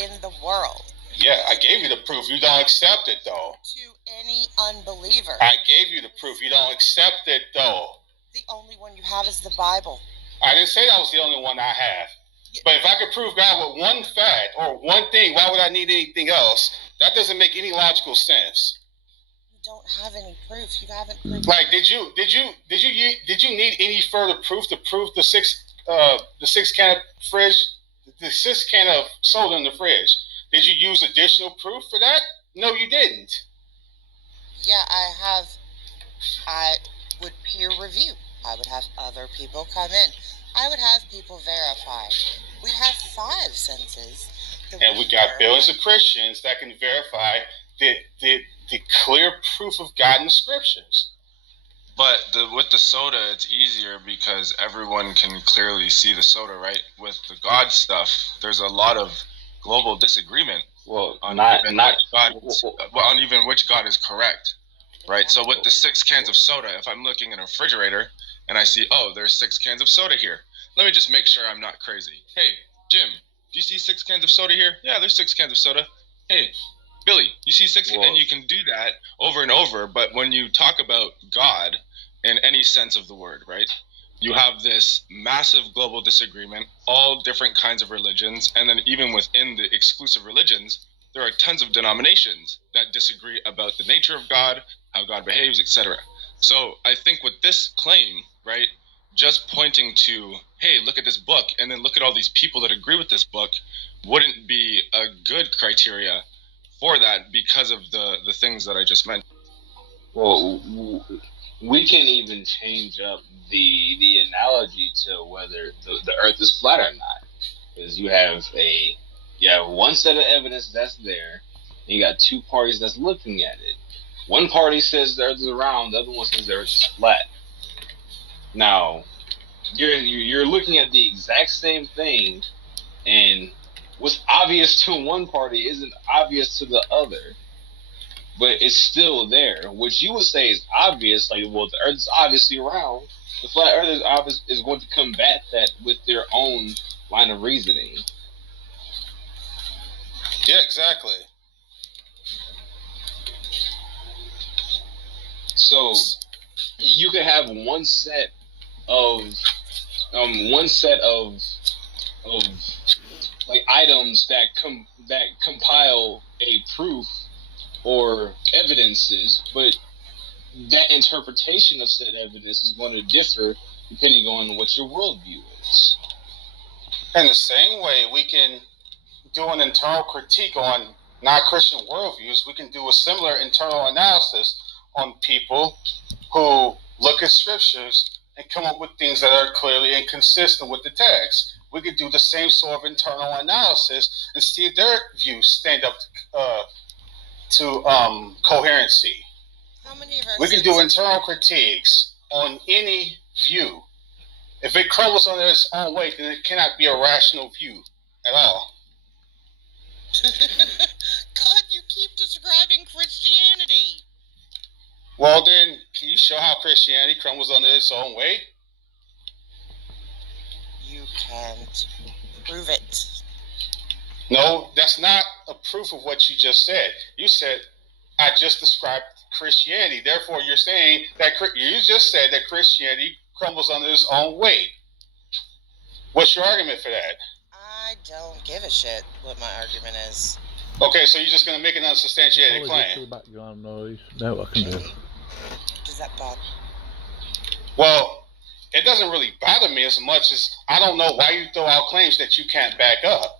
in the world. Yeah, I gave you the proof. You don't accept it, though. To any unbeliever. I gave you the proof. You don't accept it, though. The only one you have is the Bible. I didn't say that was the only one I have. But if I could prove God with one fact or one thing, why would I need anything else? That doesn't make any logical sense. You don't have any proof. You haven't proved. Like, did you need any further proof to prove the six can of fridge, the 6 can of soda in the fridge? Did you use additional proof for that? No, you didn't. Yeah, I would peer review. I would have other people come in. I would have people verify. We'd have 5 senses. And we got billions of Christians that can verify the clear proof of God in the scriptures. But with the soda, it's easier because everyone can clearly see the soda, right? With the God stuff, there's a lot of global disagreement. Well, on even which God is correct, right? So with the 6 cans of soda, if I'm looking in a refrigerator and I see, oh, there's 6 cans of soda here, let me just make sure I'm not crazy. Hey, Jim, do you see 6 cans of soda here? Yeah, there's 6 cans of soda. Hey, Billy, you see 6 cans? And you can do that over and over. But when you talk about God in any sense of the word, right? You have this massive global disagreement, all different kinds of religions, and then even within the exclusive religions, there are tons of denominations that disagree about the nature of God, how God behaves, etc. So I think with this claim, right, just pointing to, hey, look at this book, and then look at all these people that agree with this book, wouldn't be a good criteria for that because of the things that I just mentioned. Well, we can even change up the analogy to whether the earth is flat or not. Because you have one set of evidence that's there, and you got 2 parties that's looking at it. One party says the earth is round, the other one says the earth is flat. Now, you're looking at the exact same thing, and what's obvious to one party isn't obvious to the other. But it's still there, which you would say is obvious. Like, well, the earth is obviously round. The flat earth is going to combat that with their own line of reasoning. Yeah, exactly. So you could have one set of like items that compile a proof or evidences, but that interpretation of said evidence is going to differ depending on what your worldview is. In the same way, we can do an internal critique on non-Christian worldviews. We can do a similar internal analysis on people who look at scriptures and come up with things that are clearly inconsistent with the text. We could do the same sort of internal analysis and see if their views stand up to coherency. We can do internal critiques on any view. If it crumbles on its own weight, then it cannot be a rational view at all. God, you keep describing Christianity. Well, then, can you show how Christianity crumbles under its own weight? You can't prove it. No, that's not a proof of what you just said. You said, I just described Christianity. Therefore, you're saying that you just said that Christianity crumbles under its own weight. What's your argument for that? I don't give a shit what my argument is. Okay, so you're just going to make an unsubstantiated claim. Background noise. No, I can do. Does that bother? Well, it doesn't really bother me as much as I don't know why you throw out claims that you can't back up.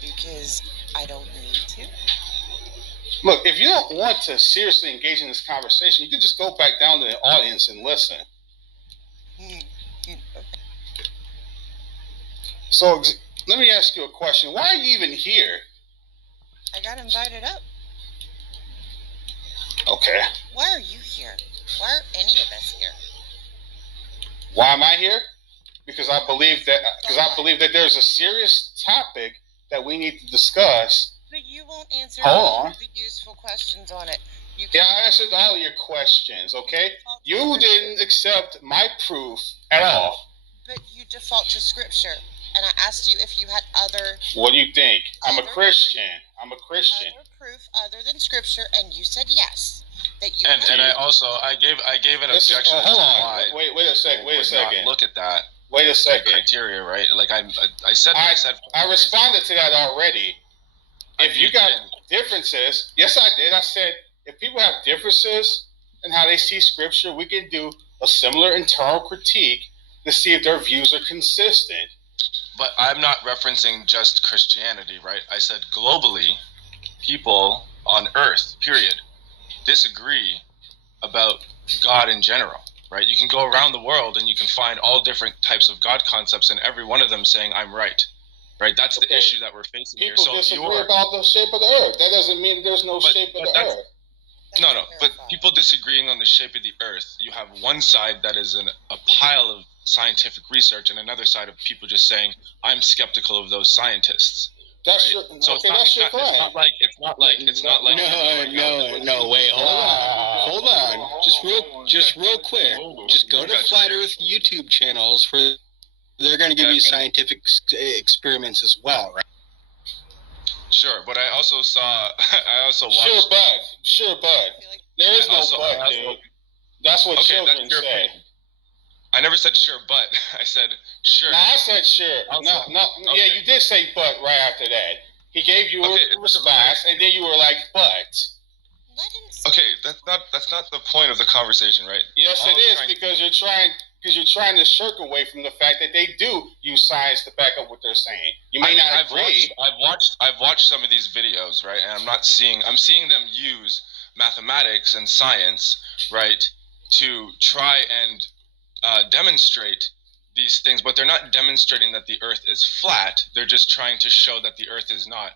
Because I don't need to. Look, if you don't want to seriously engage in this conversation, you can just go back down to the audience and listen. So, let me ask you a question. Why are you even here? I got invited up. Okay. Why are you here? Why are any of us here? Why am I here? Because I believe that there's a serious topic that we need to discuss. But you won't answer all the useful questions on it. Yeah, I answered all your questions, okay? You didn't accept my proof at all. But you default to scripture, and I asked you if you had other What do you think? I'm a Other Christian. I'm a Christian. other proof other than scripture, and you said yes. That you And had I also I gave an Listen, objection hold to on. why Wait a second. people Wait a would not second. look at that Wait a second. criteria, right? Like I said what I said. I responded to that already. If you got differences, yes, I did. I said if people have differences in how they see scripture, we can do a similar internal critique to see if their views are consistent. But I'm not referencing just Christianity, right? I said globally, people on Earth, period, disagree about God in general, right? You can go around the world and you can find all different types of God concepts, and every one of them saying, I'm right. Right? That's the issue that we're facing here. People So disagree about the shape of the earth. That doesn't mean there's no shape of the earth. No, but people disagreeing on the shape of the earth, you have one side that is a pile of scientific research and another side of people just saying, I'm skeptical of those scientists. That's Right? your, So okay, that's your claim. it's not like No, wait, hold on. Just real quick. Just go to Flat Earth YouTube channels where they're going to give you scientific experiments as well, right? Sure, but I also watched. Sure, bud. There is no but, dude. That's what children that's your say. opinion. I never said sure, but I said sure. No, I said sure. Also, Yeah, you did say but right after that. He gave you a response, and then you were like, but. Okay, that's not the point of the conversation, right? Yes, it is, because you're trying to shirk away from the fact that they do use science to back up what they're saying. You may not agree. I've watched some of these videos, right, and I'm seeing them use mathematics and science, right, to try and demonstrate these things, but they're not demonstrating that the Earth is flat. They're just trying to show that the Earth is not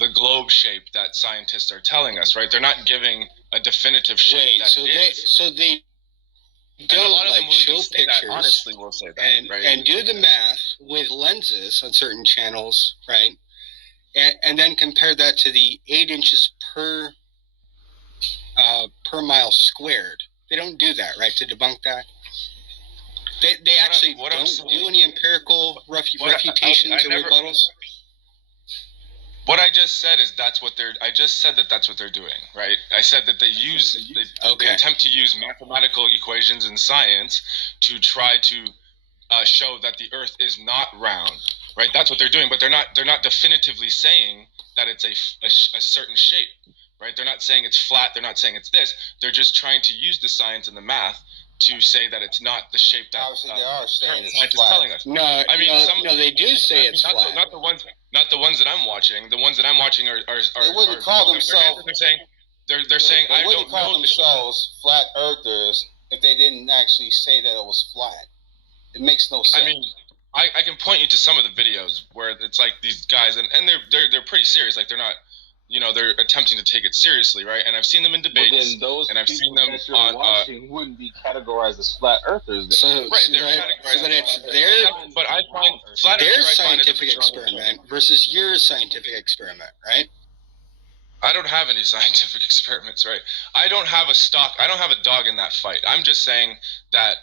the globe shape that scientists are telling us, right? They're not giving a definitive shape So they don't show pictures, honestly, we'll say that, right? and do the math with lenses on certain channels, right? And then compare that to the 8 inches per mile squared. They don't do that, right? To debunk that. They actually don't do any empirical refutations or rebuttals. What I just said is that's what they're doing, right? I said that they attempt to use mathematical equations in science to try to show that the Earth is not round, right? That's what they're doing, but they're not definitively saying that it's a certain shape, right? They're not saying it's flat. They're not saying it's this. They're just trying to use the science and the math to say that it's not the shape that science is telling us. No, they do say it's flat. Not the ones that I'm watching. The ones that I'm watching are They wouldn't call themselves. They're saying I don't call know themselves flat earthers if they didn't actually say that it was flat. It makes no sense. I mean, I can point you to some of the videos where it's like these guys, and they're pretty serious. Like they're not, they're attempting to take it seriously, right? And I've seen them in debates, Well, then those and I've seen them that you're on watching wouldn't be categorized as flat earthers. Then. So then it's but I find flat their earther, scientific experiment versus your scientific experiment, right? I don't have any scientific experiments, right? I don't have a dog in that fight. I'm just saying that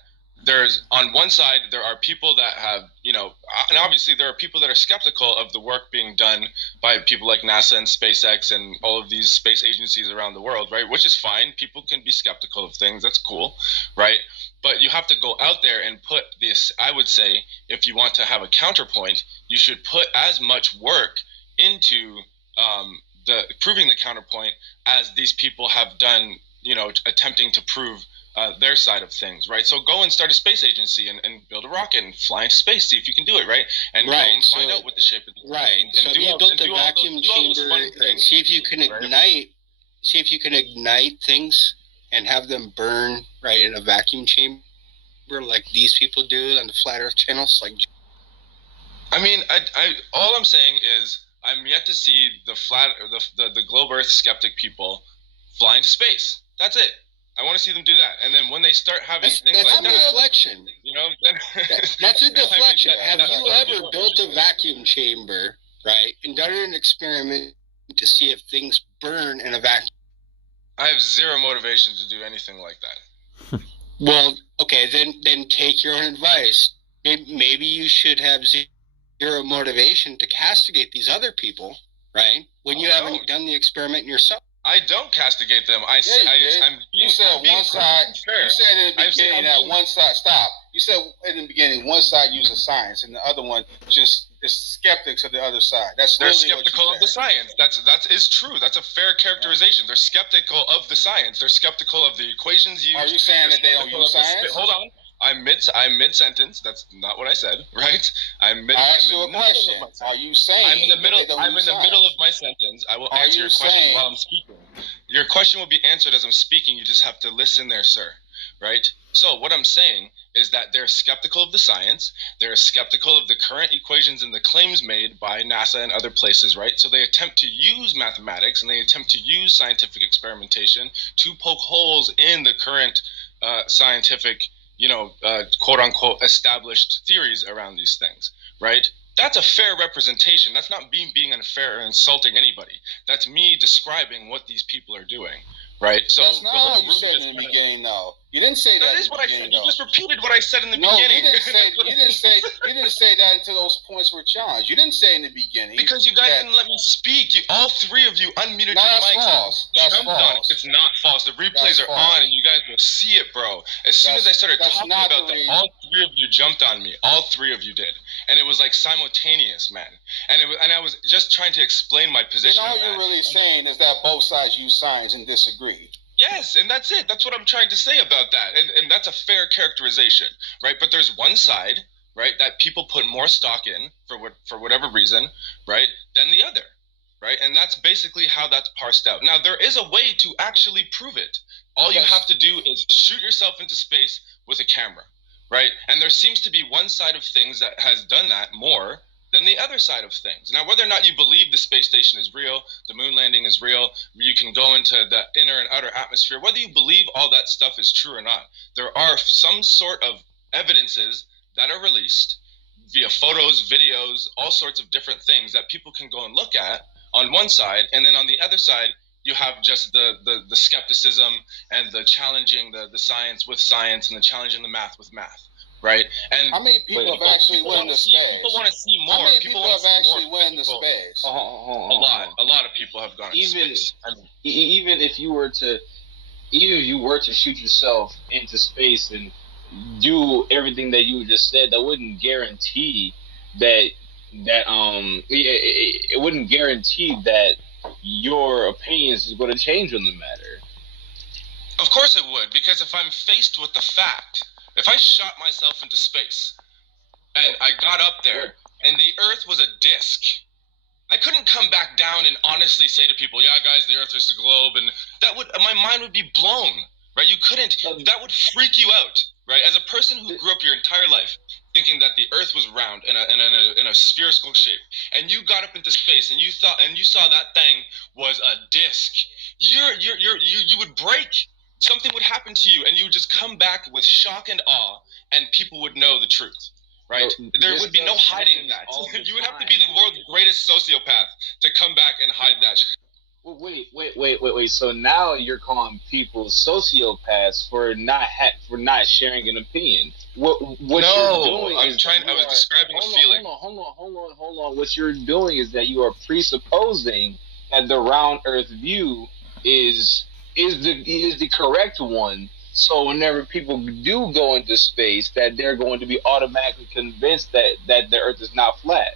there's, on one side, there are people that have, and obviously there are people that are skeptical of the work being done by people like NASA and SpaceX and all of these space agencies around the world, right? Which is fine. People can be skeptical of things. That's cool, right? But you have to go out there and put this, I would say, if you want to have a counterpoint, you should put as much work into proving the counterpoint as these people have done, attempting to prove their side of things, right? So go and start a space agency and build a rocket and fly into space, see if you can do it, right? And go and find out what the shape of the so if you built a vacuum chamber and see if you can ignite things and have them burn right in a vacuum chamber like these people do on the flat earth channels. I mean, I all I'm saying is I'm yet to see the globe Earth skeptic people fly into space. That's it. I want to see them do that, and then when they start having things like that, deflection. Then That's a deflection. Have you ever built a vacuum chamber, right, and done an experiment to see if things burn in a vacuum? I have zero motivation to do anything like that. Well, okay, then take your own advice. maybe you should have zero motivation to castigate these other people, right? When you haven't done the experiment yourself. I don't castigate them. You said one side. You said in the beginning that one side. Stop. You said in the beginning one side uses science and the other one just is skeptics of the other side. They're skeptical of the science. That is true. That's a fair characterization. They're skeptical of the science. They're skeptical of the equations used. Are you saying that they don't use science? Hold on. I'm mid sentence. That's not what I said, right? I asked you a question. Are you saying I'm in the middle of my sentence. I will answer your question while I'm speaking. Your question will be answered as I'm speaking. You just have to listen there, sir. Right? So what I'm saying is that they're skeptical of the science. They're skeptical of the current equations and the claims made by NASA and other places, right? So they attempt to use mathematics and they attempt to use scientific experimentation to poke holes in the current scientific, quote unquote, established theories around these things, right? That's a fair representation. That's not being unfair or insulting anybody. That's me describing what these people are doing, right? So that's not how you said in the beginning, though. You didn't say that. That is what I said. You just repeated what I said in the beginning. You didn't say that until those points were challenged. You didn't say in the beginning. Because you guys didn't let me speak. All three of you unmuted your mics. That's false. It's not false. The replays are on, and you guys will see it, bro. As soon as I started talking about them, all three of you jumped on me. All three of you did, and it was like simultaneous, man. And I was just trying to explain my position. And all you're really saying is that both sides use science and disagree. Yes, and that's it. That's what I'm trying to say about that. And that's a fair characterization, right? But there's one side, right, that people put more stock in for whatever reason, right, than the other, right? And that's basically how that's parsed out. Now, there is a way to actually prove it. All you have to do is shoot yourself into space with a camera, right? And there seems to be one side of things that has done that more than the other side of things. Now, whether or not you believe the space station is real, the moon landing is real, you can go into the inner and outer atmosphere, whether you believe all that stuff is true or not, there are some sort of evidences that are released via photos, videos, all sorts of different things that people can go and look at on one side, and then on the other side, you have just the skepticism and the challenging the science with science and the challenging the math with math. Right? And how many people have actually went into space? People want to see more. How many people have actually went into space? A lot of people have gone into space. Even if you were to shoot yourself into space and do everything that you just said, that wouldn't guarantee that it wouldn't guarantee that your opinions is going to change on the matter. Of course it would, because if I'm faced with the fact, if I shot myself into space and I got up there and the Earth was a disc, I couldn't come back down and honestly say to people, yeah, guys, the Earth is a globe, and my mind would be blown, right? You couldn't. That would freak you out, right? As a person who grew up your entire life thinking that the Earth was round in a spherical shape, and you got up into space and you saw that thing was a disc, you would break. Something would happen to you, and you would just come back with shock and awe, and people would know the truth, right? There would be no hiding that. You would have to be the world's greatest sociopath to come back and hide that. Well, wait. So now you're calling people sociopaths for not sharing an opinion. What you're doing I was describing a feeling. Hold on. What you're doing is that you are presupposing that the round Earth view is the correct one. So whenever people do go into space, that they're going to be automatically convinced that the Earth is not flat.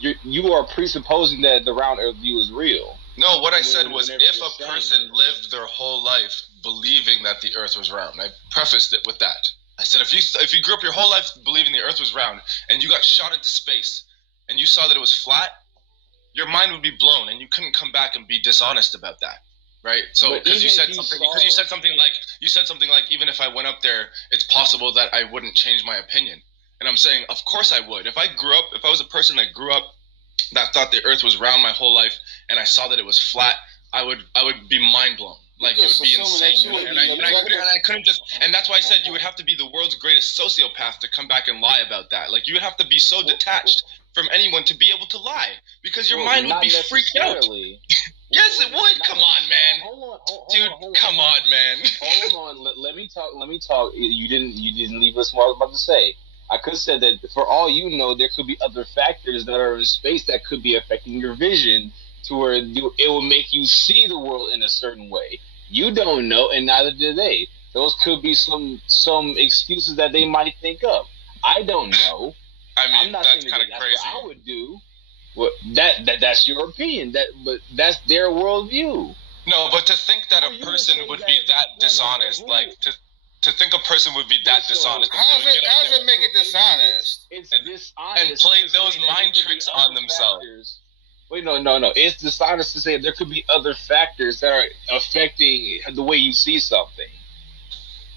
You are presupposing that the round Earth view is real. No, what I said was if a person lived their whole life believing that the Earth was round. I prefaced it with that. I said if you grew up your whole life believing the Earth was round and you got shot into space and you saw that it was flat, your mind would be blown and you couldn't come back and be dishonest about that. Right, so because you said something like even if I went up there, it's possible that I wouldn't change my opinion. And I'm saying, of course I would. If I was a person that grew up that thought the Earth was round my whole life, and I saw that it was flat, I would be mind blown. Like it would be insane. I couldn't just. And that's why I said you would have to be the world's greatest sociopath to come back and lie about that. Like you would have to be so detached from anyone to be able to lie, because your mind would be freaked out. Yes, it would. Come on, man. Hold on. Come on, man. Hold on. Let me talk. You didn't leave us what I was about to say. I could say that for all you know, there could be other factors that are in space that could be affecting your vision to where it will make you see the world in a certain way. You don't know, and neither do they. Those could be some excuses that they might think of. I don't know. I mean, I'm not that's saying kind that of that's crazy. what I would do. Well, that's your opinion. But that's their worldview. No, but to think that Well, a you would person say would that- be that no, dishonest, who- like to think a person would be that So, dishonest. that they How's would it, get up how's there it make it dishonest? It's And- dishonest and play to say those that there mind could be tricks other on themselves. factors. Wait, no. It's dishonest to say there could be other factors that are affecting the way you see something.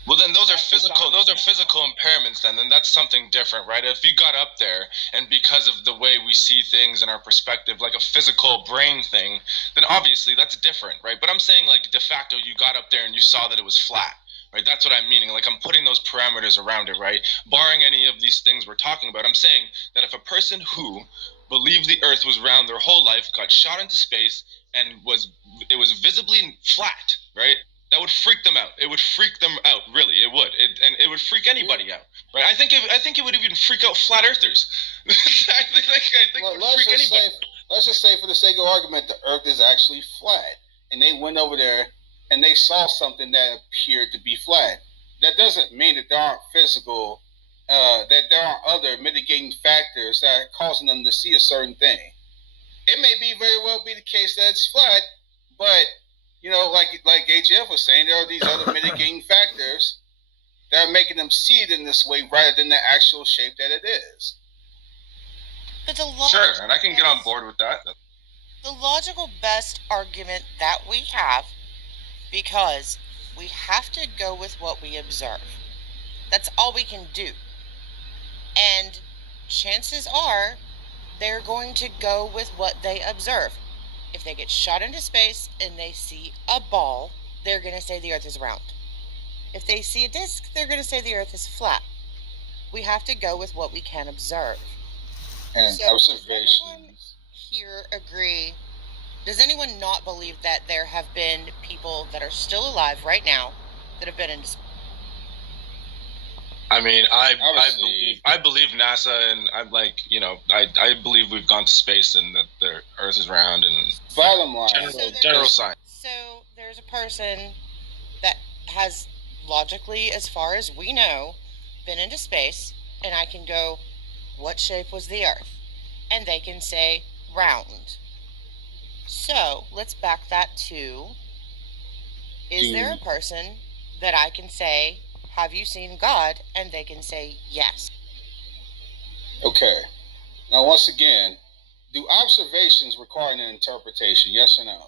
Well, then those are That's physical. dishonest. Those are physical impairments. Then that's something different, right? If you got up there and because of the way we see things and our perspective, like a physical brain thing, then obviously that's different, right? But I'm saying, like, de facto, you got up there and you saw that it was flat, right? That's what I'm meaning. Like, I'm putting those parameters around it, right? Barring any of these things we're talking about, I'm saying that if a person who believed the Earth was round their whole life got shot into space and it was visibly flat, right? That would freak them out. It would freak them out, really. It would, and it would freak anybody out, right? I think it would even freak out flat earthers. I think Well, it would freak anybody. let's just say, for the sake of argument, the Earth is actually flat, and they went over there and they saw something that appeared to be flat. That doesn't mean that there aren't that there aren't other mitigating factors that are causing them to see a certain thing. It may be very well be the case that it's flat, but like HF was saying, there are these other mitigating factors that are making them see it in this way rather than the actual shape that it is. But the Sure, and I can get on board with that. The logical best argument that we have, because we have to go with what we observe. That's all we can do. And chances are they're going to go with what they observe. If they get shot into space and they see a ball, they're going to say the Earth is round. If they see a disc, they're going to say the Earth is flat. We have to go with what we can observe. And So, does observations. anyone here agree? Does anyone not believe that there have been people that are still alive right now that have been in space? I mean, Obviously. I believe NASA, and I'm like, I believe we've gone to space and that the Earth is round and Bottom line, general science. So there's a person that has logically, as far as we know, been into space, and I can go, what shape was the Earth? And they can say round. So let's back that to, is there a person that I can say, have you seen God? And they can say yes. okay. Now, once again, do observations require an interpretation? Yes or no?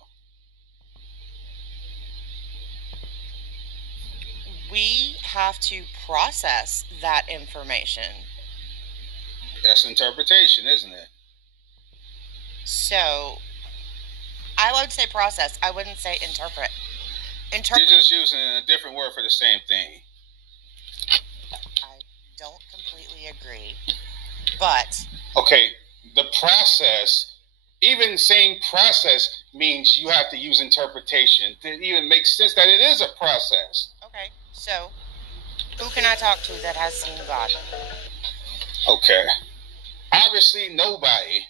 We have to process that information. That's interpretation, isn't it? So I would say process. I wouldn't say interpret. Interpret. You're just using a different word for the same thing. I don't completely agree, but Okay, the process, even saying process means you have to use interpretation to even make sense that it is a process. okay. So who can I talk to that has seen God? Okay. Obviously, nobody.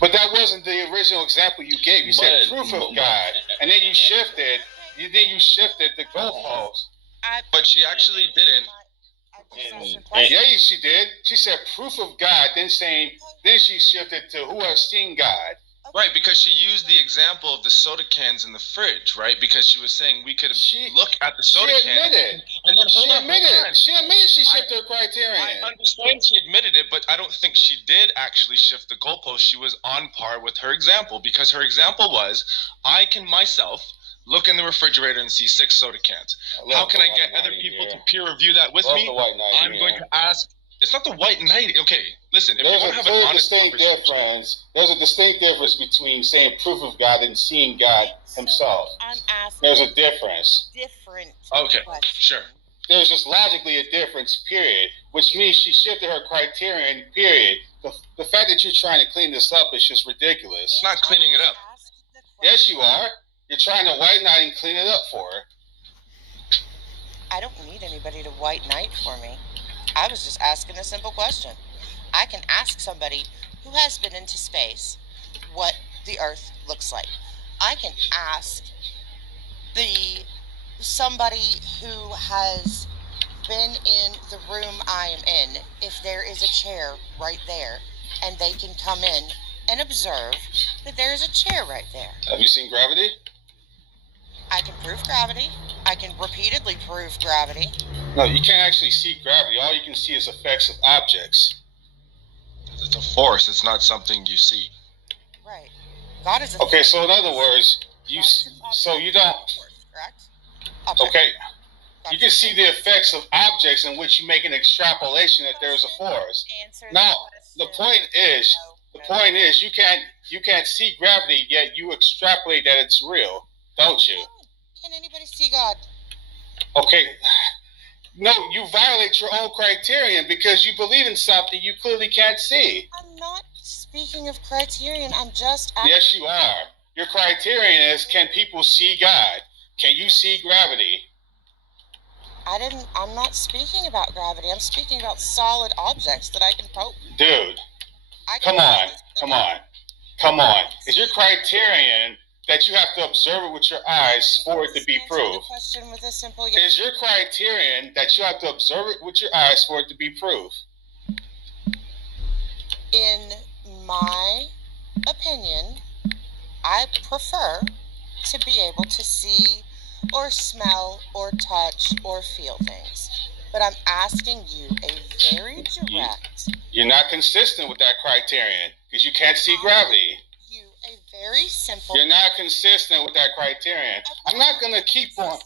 But that wasn't the original example you gave. You said proof of God, and then you shifted. You shifted the goalpost. But she actually didn't. Yeah, she did. She said proof of God, then she shifted to who has seen God. Right, because she used the example of the soda cans in the fridge, right? Because she was saying we could look at the soda She can. admitted. And then She admitted she shifted her criterion. I understand she admitted it, but I don't think she did actually shift the goalpost. She was on par with her example, because her example was, I can myself look in the refrigerator and see 6 soda cans. How can I get other people to peer review that with me? I'm going to ask. It's not the white knight. Okay, listen. If you want to have an honest conversation, there's a distinct difference between saying proof of God and seeing God himself. I'm asking. There's a difference. Different. Okay, question. sure. There's just logically a difference, period. Which means she shifted her criterion, period. The fact that you're trying to clean this up is just ridiculous. Not cleaning it up. Yes, you are. You're trying to white knight and clean it up for her. I don't need anybody to white knight for me. I was just asking a simple question. I can ask somebody who has been into space what the Earth looks like. I can ask somebody who has been in the room I am in if there is a chair right there, and they can come in and observe that there is a chair right there. Have you seen gravity? I can prove gravity. I can repeatedly prove gravity. No, you can't actually see gravity. All you can see is effects of objects. It's a force. It's not something you see. Right. God is a Okay, so in other words, you don't. Correct? Okay, you can see the effects of objects in which you make an extrapolation that there's a force. Now, the point is you can't see gravity, yet you extrapolate that it's real, don't you? Can anybody see God? Okay. No, you violate your own criterion because you believe in something you clearly can't see. I'm not speaking of criterion. I'm just asking. Yes, you are. Your criterion is, can people see God? Can you see gravity? I'm not speaking about gravity. I'm speaking about solid objects that I can poke. Dude, come on. Is your criterion that you have to observe it with your eyes for it to be proved? Question with a simple Is your criterion that you have to observe it with your eyes for it to be proved? In my opinion, I prefer to be able to see or smell or touch or feel things. But I'm asking you a very direct... You're not consistent with that criterion because you can't see gravity. You a very simple... You're not consistent with that criterion. I'm not going to keep on...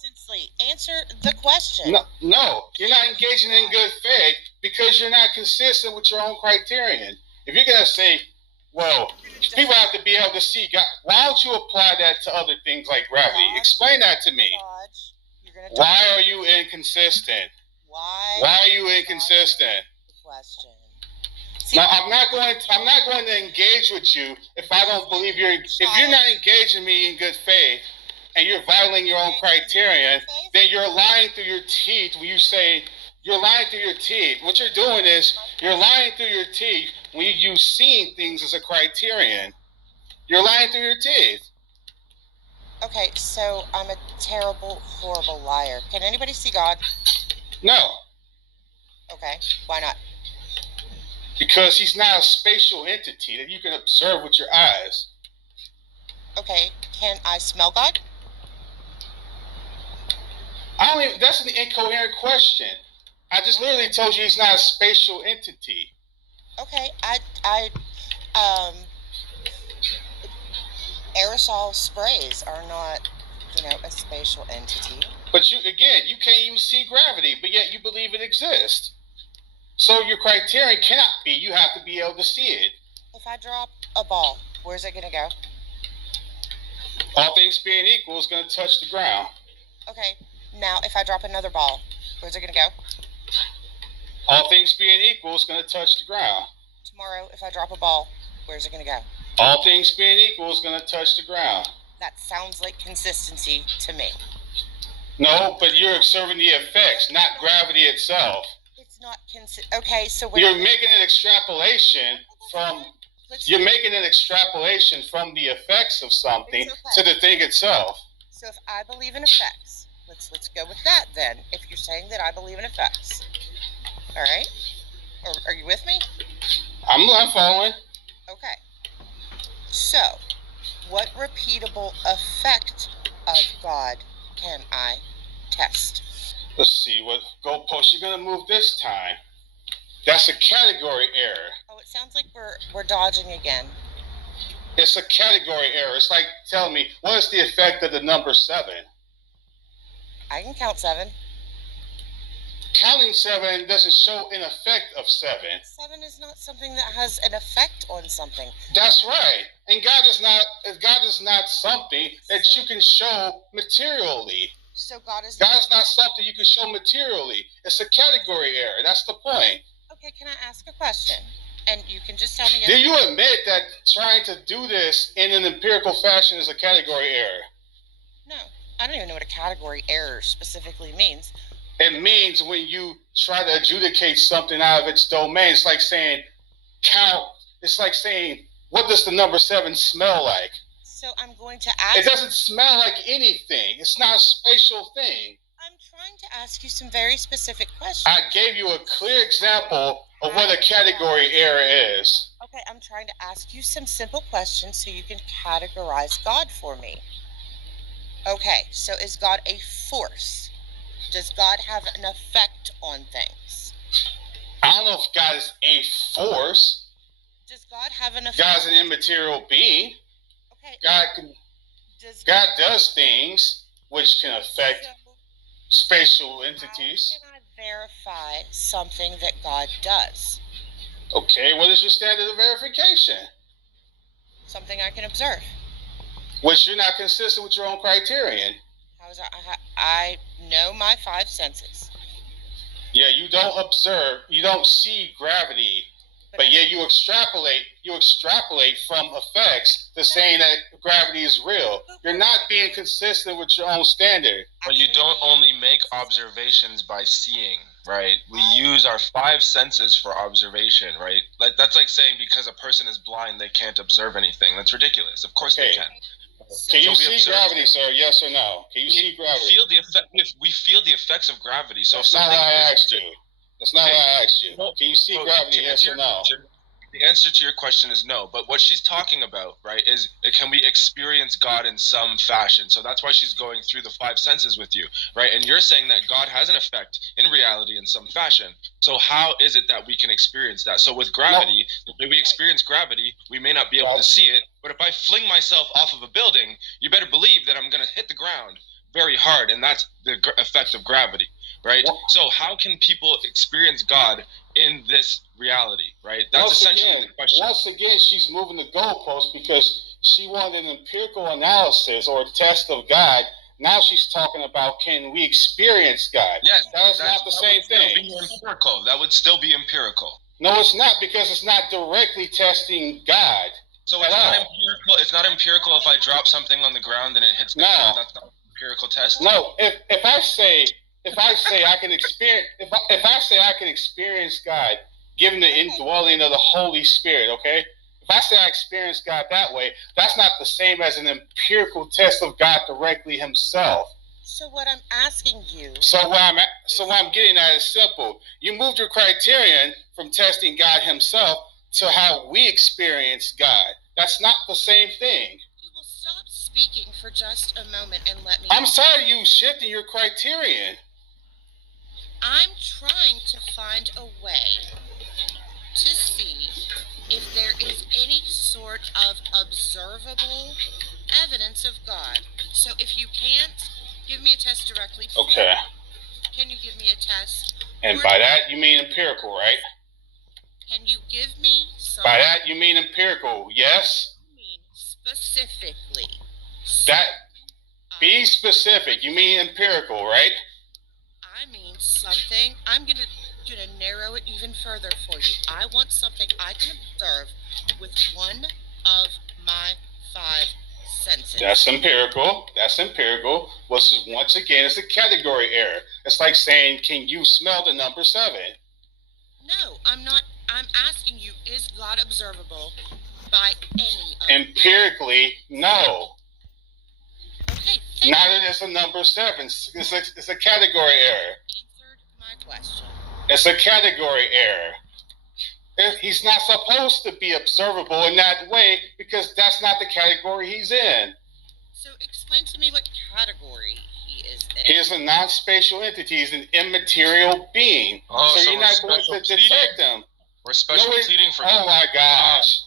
Answer the question. No, you're not engaging in good faith because you're not consistent with your own criterion. If you're going to say, well, people have to be able to see God, why don't you apply that to other things like gravity? Explain that to me. Why are you inconsistent? Why are you inconsistent? Question. Now, I'm not going to engage with you if I don't believe if you're not engaging me in good faith and you're violating your own criterion, then you're lying through your teeth when you say you're lying through your teeth. What you're doing is you're lying through your teeth when you use seeing things as a criterion. You're lying through your teeth. Okay, so I'm a terrible, horrible liar. Can anybody see God? No. Okay, why not? Because he's not a spatial entity that you can observe with your eyes. Okay, can I smell God? That's an incoherent question. I just literally told you he's not a spatial entity. Okay, aerosol sprays are not, a spatial entity. But you can't even see gravity, but yet you believe it exists. So your criterion cannot be you have to be able to see it. If I drop a ball, where's it going to go? All things being equal, it's going to touch the ground. Okay, now if I drop another ball, where's it going to go? All things being equal, it's going to touch the ground. Tomorrow, if I drop a ball, where's it going to go? All things being equal, it's going to touch the ground. That sounds like consistency to me. No, but you're observing the effects, not gravity itself. It's not okay, so you're making an extrapolation from the effects of something to the thing itself. So if I believe in effects, let's go with that then. If you're saying that I believe in effects. All right? Are you with me? I'm following. Okay. So, what repeatable effect of God can I test? Let's see what goalpost you're going to move this time. That's a category error. Oh, it sounds like we're dodging again. It's a category error. It's like telling me, what is the effect of the number 7? I can count 7. Counting 7 doesn't show an effect of 7. 7 is not something that has an effect on something. That's right. And God is not something that you can show materially. So God is not something you can show materially. It's a category error. That's the point. Okay, can I ask a question? And you can just tell me... Do you admit that trying to do this in an empirical fashion is a category error? No. I don't even know what a category error specifically means. It means when you try to adjudicate something out of its domain, it's like saying count. It's like saying, what does the number 7 smell like? So I'm going to ask. It doesn't smell like anything. It's not a spatial thing. I'm trying to ask you some very specific questions. I gave you a clear example of what a category error is. Okay, I'm trying to ask you some simple questions so you can categorize God for me. Okay, so is God a force? Does God have an effect on things? I don't know if God is a force. Does God have an effect? God's an immaterial being. Okay. God does things which can affect spatial entities. How can I verify something that God does? Okay, what is your standard of verification? Something I can observe. Which you're not consistent with your own criterion. How is I know my 5 senses. Yeah, you don't observe, you don't see gravity, but yet you extrapolate from effects to saying that gravity is real. You're not being consistent with your own standard. But you don't only make observations by seeing, right? We use our 5 senses for observation, right? Like that's like saying because a person is blind, they can't observe anything. That's ridiculous. Of course they can. Can you see gravity, sir? Yes or no? Can you see gravity? We feel the effects of gravity. So that's not what I asked you. That's not what I asked you. Can you see gravity? Yes or no? The answer to your question is no. But what she's talking about, right, is can we experience God in some fashion? So that's why she's going through the 5 senses with you, right? And you're saying that God has an effect in reality in some fashion. So how is it that we can experience that? So with gravity, the way we experience gravity, we may not be able to see it. But if I fling myself off of a building, you better believe that I'm going to hit the ground very hard. And that's the effect of gravity, right? So how can people experience God in this reality, right? That's essentially the question. Once again, she's moving the goalpost because she wanted an empirical analysis or a test of God. Now she's talking about, can we experience God? Yes, that's not the same thing. That would still be empirical. No, it's not, because it's not directly testing God. So it's not empirical. It's not empirical if I drop something on the ground and it hits the ground. That's not an empirical test. No, if I say I can experience, if I say I can experience God, given the indwelling of the Holy Spirit, okay? If I say I experience God that way, that's not the same as an empirical test of God directly Himself. So what I'm asking you. So what I'm getting at is simple. You moved your criterion from testing God Himself to how we experience God. That's not the same thing. You will stop speaking for just a moment and let me. I'm sorry you shifting your criterion. I'm trying to find a way to see if there is any sort of observable evidence of God. So if you can't give me a test directly, okay. Can you give me a test? And by that you mean empirical, right? Can you give me some? By that you mean empirical, yes? I mean specifically. Be specific. You mean empirical, right? I mean something. I'm gonna narrow it even further for you. I want something I can observe with one of my 5 senses. That's empirical. Once again, it's a category error. It's like saying, can you smell the number 7? No, I'm not. I'm asking you, is God observable by any of empirically, no. Okay. Neither is the number 7. It's a category error. Answered my question. It's a category error. He's not supposed to be observable in that way because that's not the category he's in. So explain to me what category he is in. He is a non-spatial entity. He's an immaterial being. So you're not going to detect him. We're special pleading for Oh my gosh.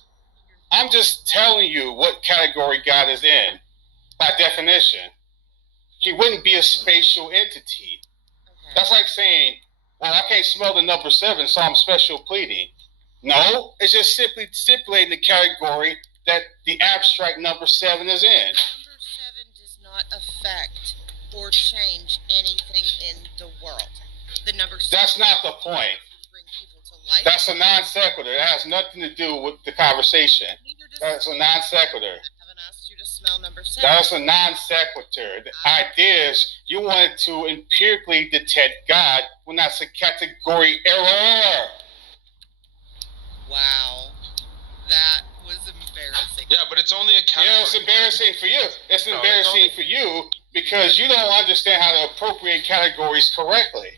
I'm just telling you what category God is in. By definition. He wouldn't be a spatial entity. Okay. That's like saying, well, I can't smell the number 7, so I'm special pleading. No, it's just simply stipulating the category that the abstract number 7 is in. Number 7 does not affect or change anything in the world. The number 7. That's not the point. Bring people to life. That's a non sequitur. It has nothing to do with the conversation. That's a non sequitur. I haven't asked you to smell number 7. That's a non sequitur. The idea is you wanted to empirically detect God when that's a category error. Wow. That was embarrassing. Yeah, but it's only a You category. know, it's embarrassing for you. It's No, embarrassing it's for you because you don't understand how to appropriate categories correctly.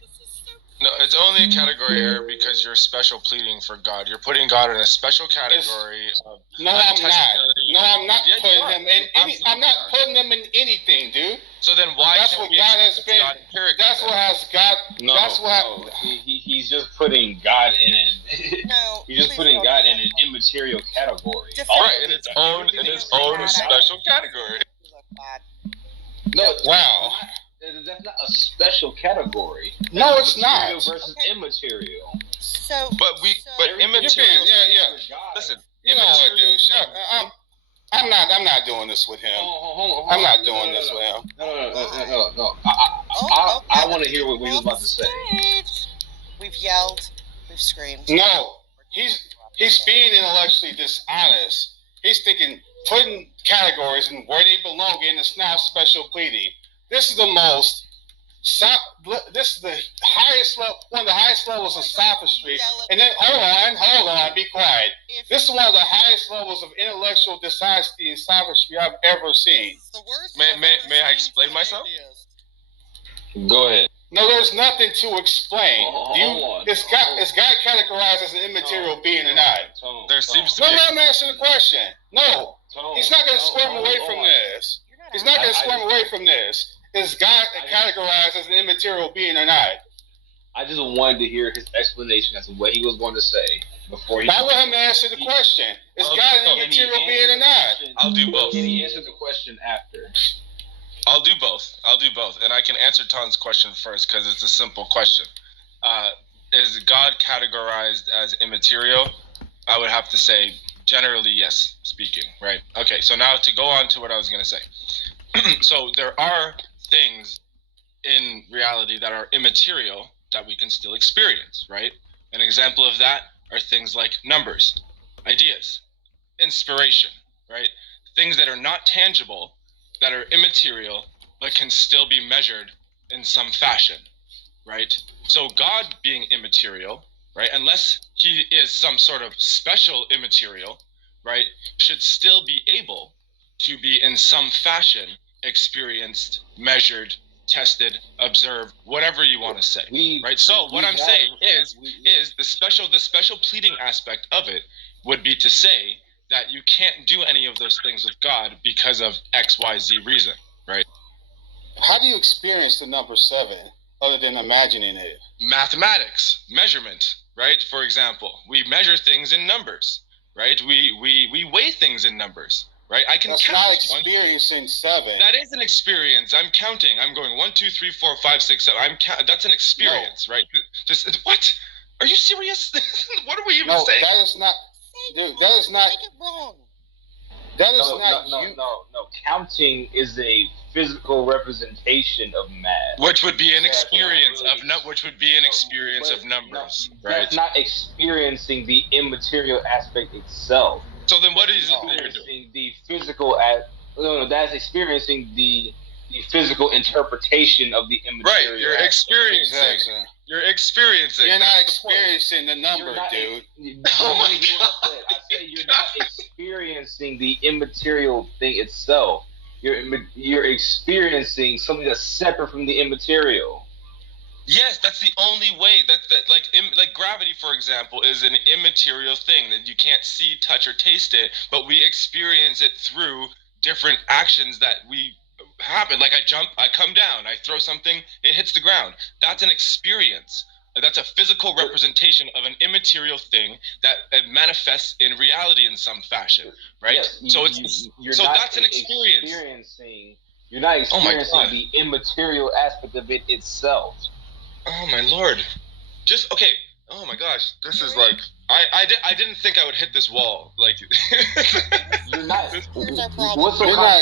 No, it's only a category error because you're special pleading for God. You're putting God in a special category of No, I'm not. untestability. No, I'm not Yeah, you putting are. them in any. I'm not Absolutely are. putting them in anything, dude. So then why That's can't what we God accept has it's been. God empirically That's then? what has God. No, That's what. no. He's just putting God in an No. he's just please putting don't. God in an immaterial category. Defend Right, in its own God. special category. You look bad. No, Wow. that's not a special category. No, That's it's not. material versus Okay. immaterial. So. But Everything immaterial. Yeah. is God. Listen, You know what, immaterial- dude? Shut. I'm not doing this with him. Hold I'm not on. doing this with him. No. Oh, I want to hear what he was about to say. Stage. We've yelled. We've screamed. No, he's being intellectually dishonest. He's thinking putting categories and where they belong in is now special pleading. This is the most. This is the highest level, one of the highest levels of sophistry. And then hold on, be quiet. This is one of the highest levels of intellectual dishonesty and sophistry I've ever seen. It's the worst May- I've may- ever may I seen explain from myself? atheist. Go ahead. No, there's nothing to explain. Hold on. Is God categorized as an immaterial being or not? There seems to No, be. I'm asking the question. No, he's not going to squirm away from Hold on. this. You're not He's not going to I- squirm away from this. Is God categorized as an immaterial being or not? I just wanted to hear his explanation as to what he was going to say before he. I want him to answer the question. Is Okay. God an Can he immaterial being or not? I'll do both. Can he answer the question after? I'll do both. And I can answer Ton's question first because it's a simple question. Is God categorized as immaterial? I would have to say generally yes, speaking, right? Okay, so now to go on to what I was going to say. So there are things in reality that are immaterial that we can still experience, right? An example of that are things like numbers, ideas, inspiration, right? Things that are not tangible, that are immaterial, but can still be measured in some fashion, right? So God being immaterial, right, unless he is some sort of special immaterial, right, should still be able to be in some fashion experienced, measured, tested, observed, whatever you want to say, right? So what I'm saying is the special pleading aspect of it would be to say that you can't do any of those things with God because of XYZ reason, right? How do you experience the number 7 other than imagining it? Mathematics, measurement, right? For example, we measure things in numbers, right? We weigh things in numbers, right? I can That's count. not experiencing 7. That is an experience. I'm counting. I'm going 1, 2, 3, 4, 5, 6, 7. That's an experience, right? Just what? Are you serious? What are we even No, saying? that is not. Dude, that is not. Make it wrong. That is not you. No. Counting is a physical representation of math. Which would be an Exactly. experience of which would be an experience But of numbers, no, right? That's not experiencing the immaterial aspect itself. So then, what is it No. that you're doing? Experiencing the physical that's experiencing the physical interpretation of the immaterial. Right, you're aspect. experiencing. Exactly. You're experiencing. You're not That's the point. experiencing the number, You're not- dude. Oh my You know what I said you're not experiencing the immaterial thing itself. You're experiencing something that's separate from the immaterial. Yes, that's the only way. That like gravity, for example, is an immaterial thing that you can't see, touch, or taste it, but we experience it through different actions that we happen. Like I jump, I come down, I throw something, it hits the ground. That's an experience. That's a physical representation of an immaterial thing that manifests in reality in some fashion, right? Yes, so you're so not that's an experience. You're not Oh my experiencing God. the immaterial aspect of it itself. Oh my lord! Just okay. Oh my gosh, this is like I didn't think I would hit this wall. Like You're not. Here's our problem. What's so You're not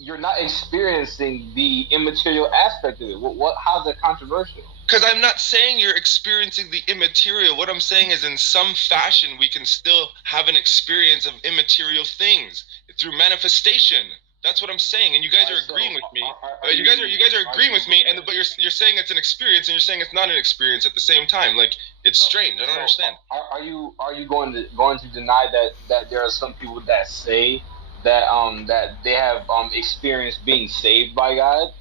you're not experiencing the immaterial aspect of it. How's that controversial? Because I'm not saying you're experiencing the immaterial. What I'm saying is, in some fashion, we can still have an experience of immaterial things through manifestation. That's what I'm saying, and you guys are agreeing with me. You guys are agreeing with me, but you're saying it's an experience, and you're saying it's not an experience at the same time. Like, it's strange. I don't understand. Are you going to deny that there are some people that say that that they have experienced being saved by God?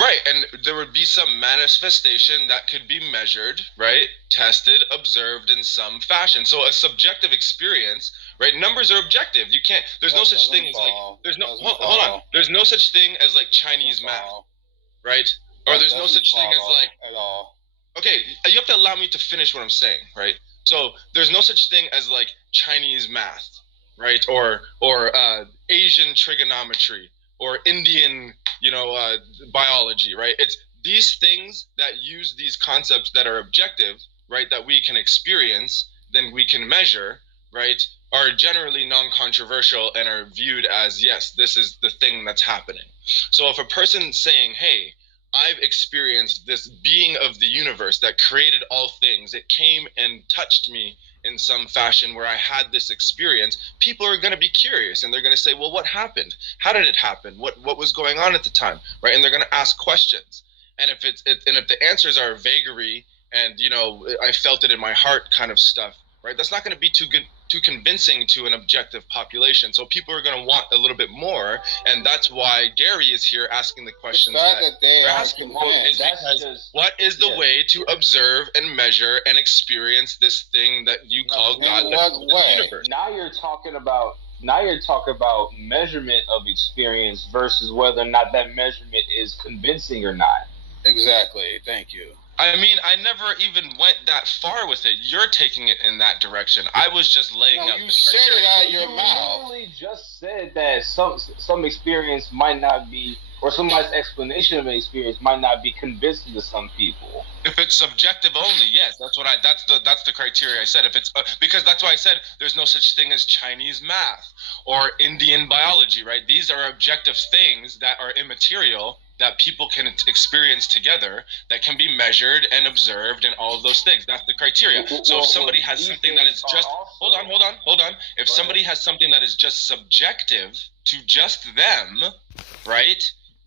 Right, and there would be some manifestation that could be measured, right, tested, observed in some fashion. So a subjective experience, right? Numbers are objective. You can't. There's no such thing as like. There's no. Hold on. There's no such thing as like Chinese math, right? Or there's no such thing as like. At all. Okay, you have to allow me to finish what I'm saying, right? So there's no such thing as like Chinese math, right? Or Asian trigonometry or Indian, biology, right? It's these things that use these concepts that are objective, right, that we can experience, then we can measure, right, are generally non-controversial and are viewed as, yes, this is the thing that's happening. So if a person's saying, hey, I've experienced this being of the universe that created all things, it came and touched me in some fashion where I had this experience, people are going to be curious and they're going to say, well, what happened? How did it happen? What was going on at the time, right? And they're going to ask questions. And if if the answers are vagary and, I felt it in my heart kind of stuff, right? That's not going to be too convincing to an objective population. So people are going to want a little bit more, and that's why Gary is here asking the questions they're asking. What is the way to observe and measure and experience this thing that you call God, the universe? Now you're talking about measurement of experience versus whether or not that measurement is convincing or not. Exactly. Thank you. I mean, I never even went that far with it. You're taking it in that direction. I was just laying out. You said it out of your mouth. You literally just said that some experience might not be, or somebody's explanation of an experience might not be convincing to some people. If it's subjective only, yes, that's the criteria I said. If it's because that's why I said there's no such thing as Chinese math or Indian biology, right? These are objective things that are immaterial, that people can experience together, that can be measured and observed and all of those things. That's the criteria. So if somebody has something that is just, hold on. If somebody has something that is just subjective to just them, right?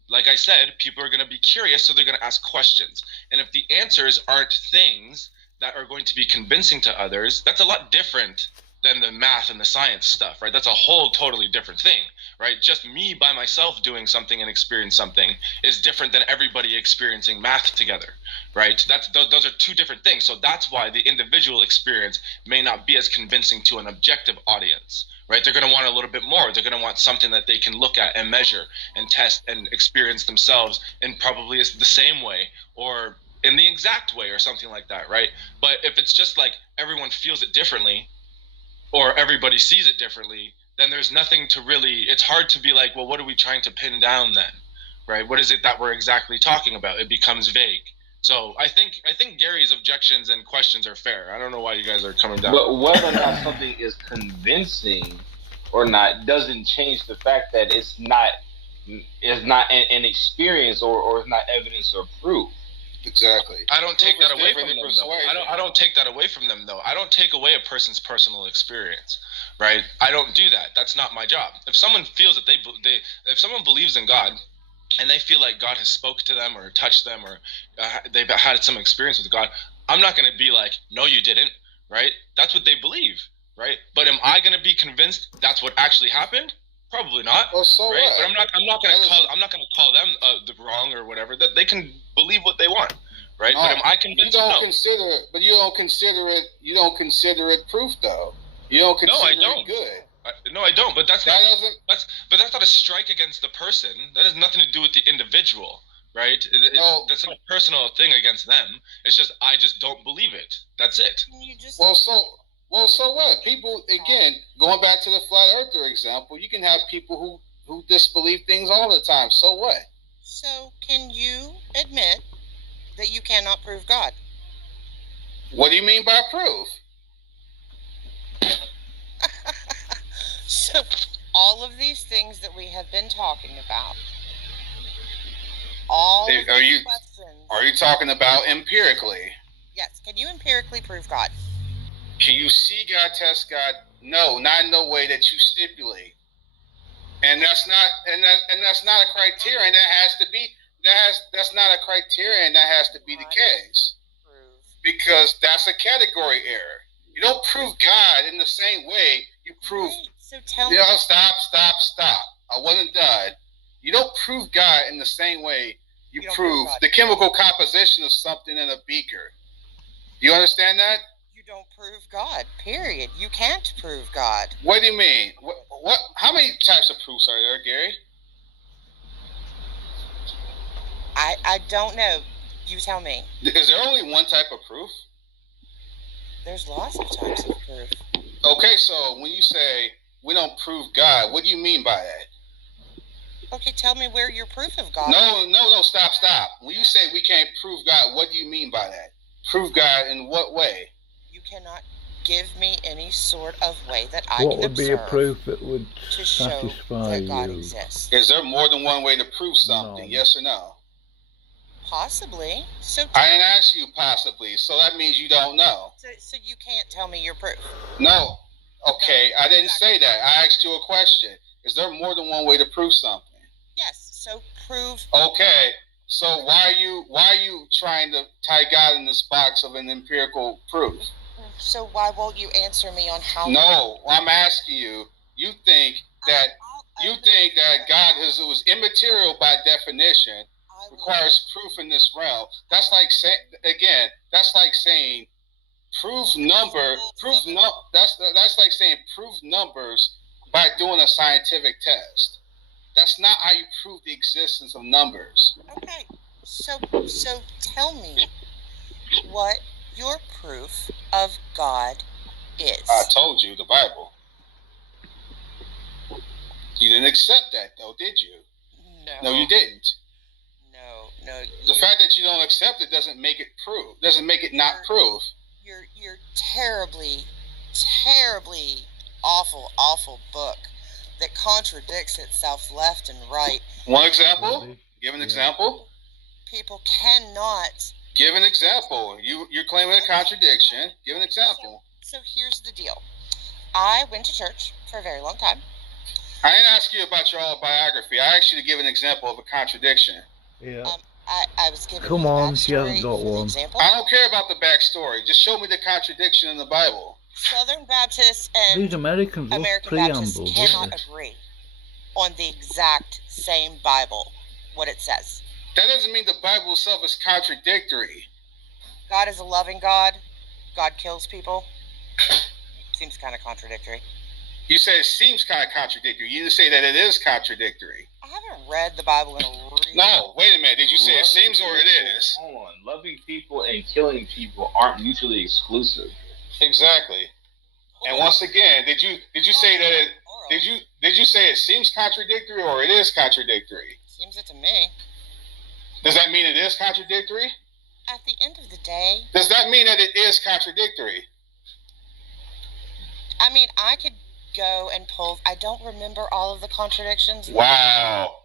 Like I said, people are going to be curious, so they're going to ask questions. And if the answers aren't things that are going to be convincing to others, that's a lot different than the math and the science stuff, right? That's a whole totally different thing, right? Just me by myself doing something and experience something is different than everybody experiencing math together, right? Those are two different things. So that's why the individual experience may not be as convincing to an objective audience, right? They're going to want a little bit more. They're going to want something that they can look at and measure and test and experience themselves in probably the same way or in the exact way or something like that, right? But if it's just like everyone feels it differently, or everybody sees it differently, then there's nothing to really, it's hard to be like, well, what are we trying to pin down then, right? What is it that we're exactly talking about? It becomes vague. So I think Gary's objections and questions are fair. I don't know why you guys are coming down. But whether or not something is convincing or not doesn't change the fact that it's not an experience or it's not evidence or proof. Exactly. I don't take that away from them, though. I don't take that away from them, though. I don't take away a person's personal experience, right? I don't do that. That's not my job. If someone feels that if someone believes in God, and they feel like God has spoke to them or touched them or they've had some experience with God, I'm not going to be like, no, you didn't, right? That's what they believe, right? But am I going to be convinced that's what actually happened? Probably not. Well, so right? what? But I'm not going to call them the wrong or whatever. That they can believe what they want, right? No, but am I convinced? You don't consider it proof, though. You don't consider it good. No, I don't. But that's not a strike against the person. That has nothing to do with the individual, right? That's not a personal thing against them. It's just I just don't believe it. That's it. Well, so what? People, again, going back to the flat earther example, you can have people who disbelieve things all the time. So what? So can you admit that you cannot prove God? What do you mean by proof? So all of these things that we have been talking about all of Are you these questions. are you talking about empirically? Yes. Can you empirically prove God? Can you see God, test God? No, not in the way that you stipulate. And that's not a criterion. That's not a criterion that has to be the case. Because that's a category error. You don't prove God in the same way you prove. Right. So tell me. Stop. I wasn't done. You don't prove God in the same way you prove the chemical composition of something in a beaker. You understand that? You don't prove God. Period. You can't prove God. What do you mean? What? How many types of proofs are there, Gary? I don't know. You tell me. Is there only one type of proof? There's lots of types of proof. Okay, so when you say we don't prove God, what do you mean by that? Okay, tell me where your proof of God. No, stop. When you say we can't prove God, what do you mean by that? Prove God in what way? You cannot give me any sort of way that I What can would be a observe proof that would to show satisfy that God you? exists. Is there more than one way to prove something? No. Yes or no? Possibly. So I didn't ask you possibly, so that means you don't know. So you can't tell me your proof. No. Okay, No, I didn't exactly. say that. I asked you a question. Is there more than one way to prove something? Yes. So prove. Okay. So why are you trying to tie God in this box of an empirical proof? So why won't you answer me on how? No, I'm asking you. You think that God was immaterial by definition, requires proof in this realm. That's like saying prove numbers by doing a scientific test. That's not how you prove the existence of numbers. Okay. So tell me what your proof of God is. I told you, the Bible. You didn't accept that, though, did you? No. No, you didn't. No. The fact that you don't accept it doesn't make it proof. Doesn't make it not proof. Your terribly awful book that contradicts itself left and right. One example? Really? Give an Yeah. example. People cannot. Give an example. You're claiming a contradiction. Give an example. So here's the deal. I went to church for a very long time. I didn't ask you about your autobiography. I asked you to give an example of a contradiction. Yeah. I was given. Come the on, she hasn't backstory got for the one. example. I don't care about the backstory. Just show me the contradiction in the Bible. Southern Baptists and These Americans love American Baptists preambles, cannot don't agree on the exact same Bible, what it says. That doesn't mean the Bible itself is contradictory. God is a loving God. God kills people. Seems kind of contradictory. You say it seems kind of contradictory. You didn't say that it is contradictory. I haven't read the Bible in a really... No, wait a minute. Did you say it seems or it is? Hold on. Loving people and killing people aren't mutually exclusive. Exactly. And once again, did you say that it did you say it seems contradictory or it is contradictory? Seems it to me. Does that mean it is contradictory? At the end of the day, Does that mean that it is contradictory? I mean, I could go and pull... I don't remember all of the contradictions. Wow.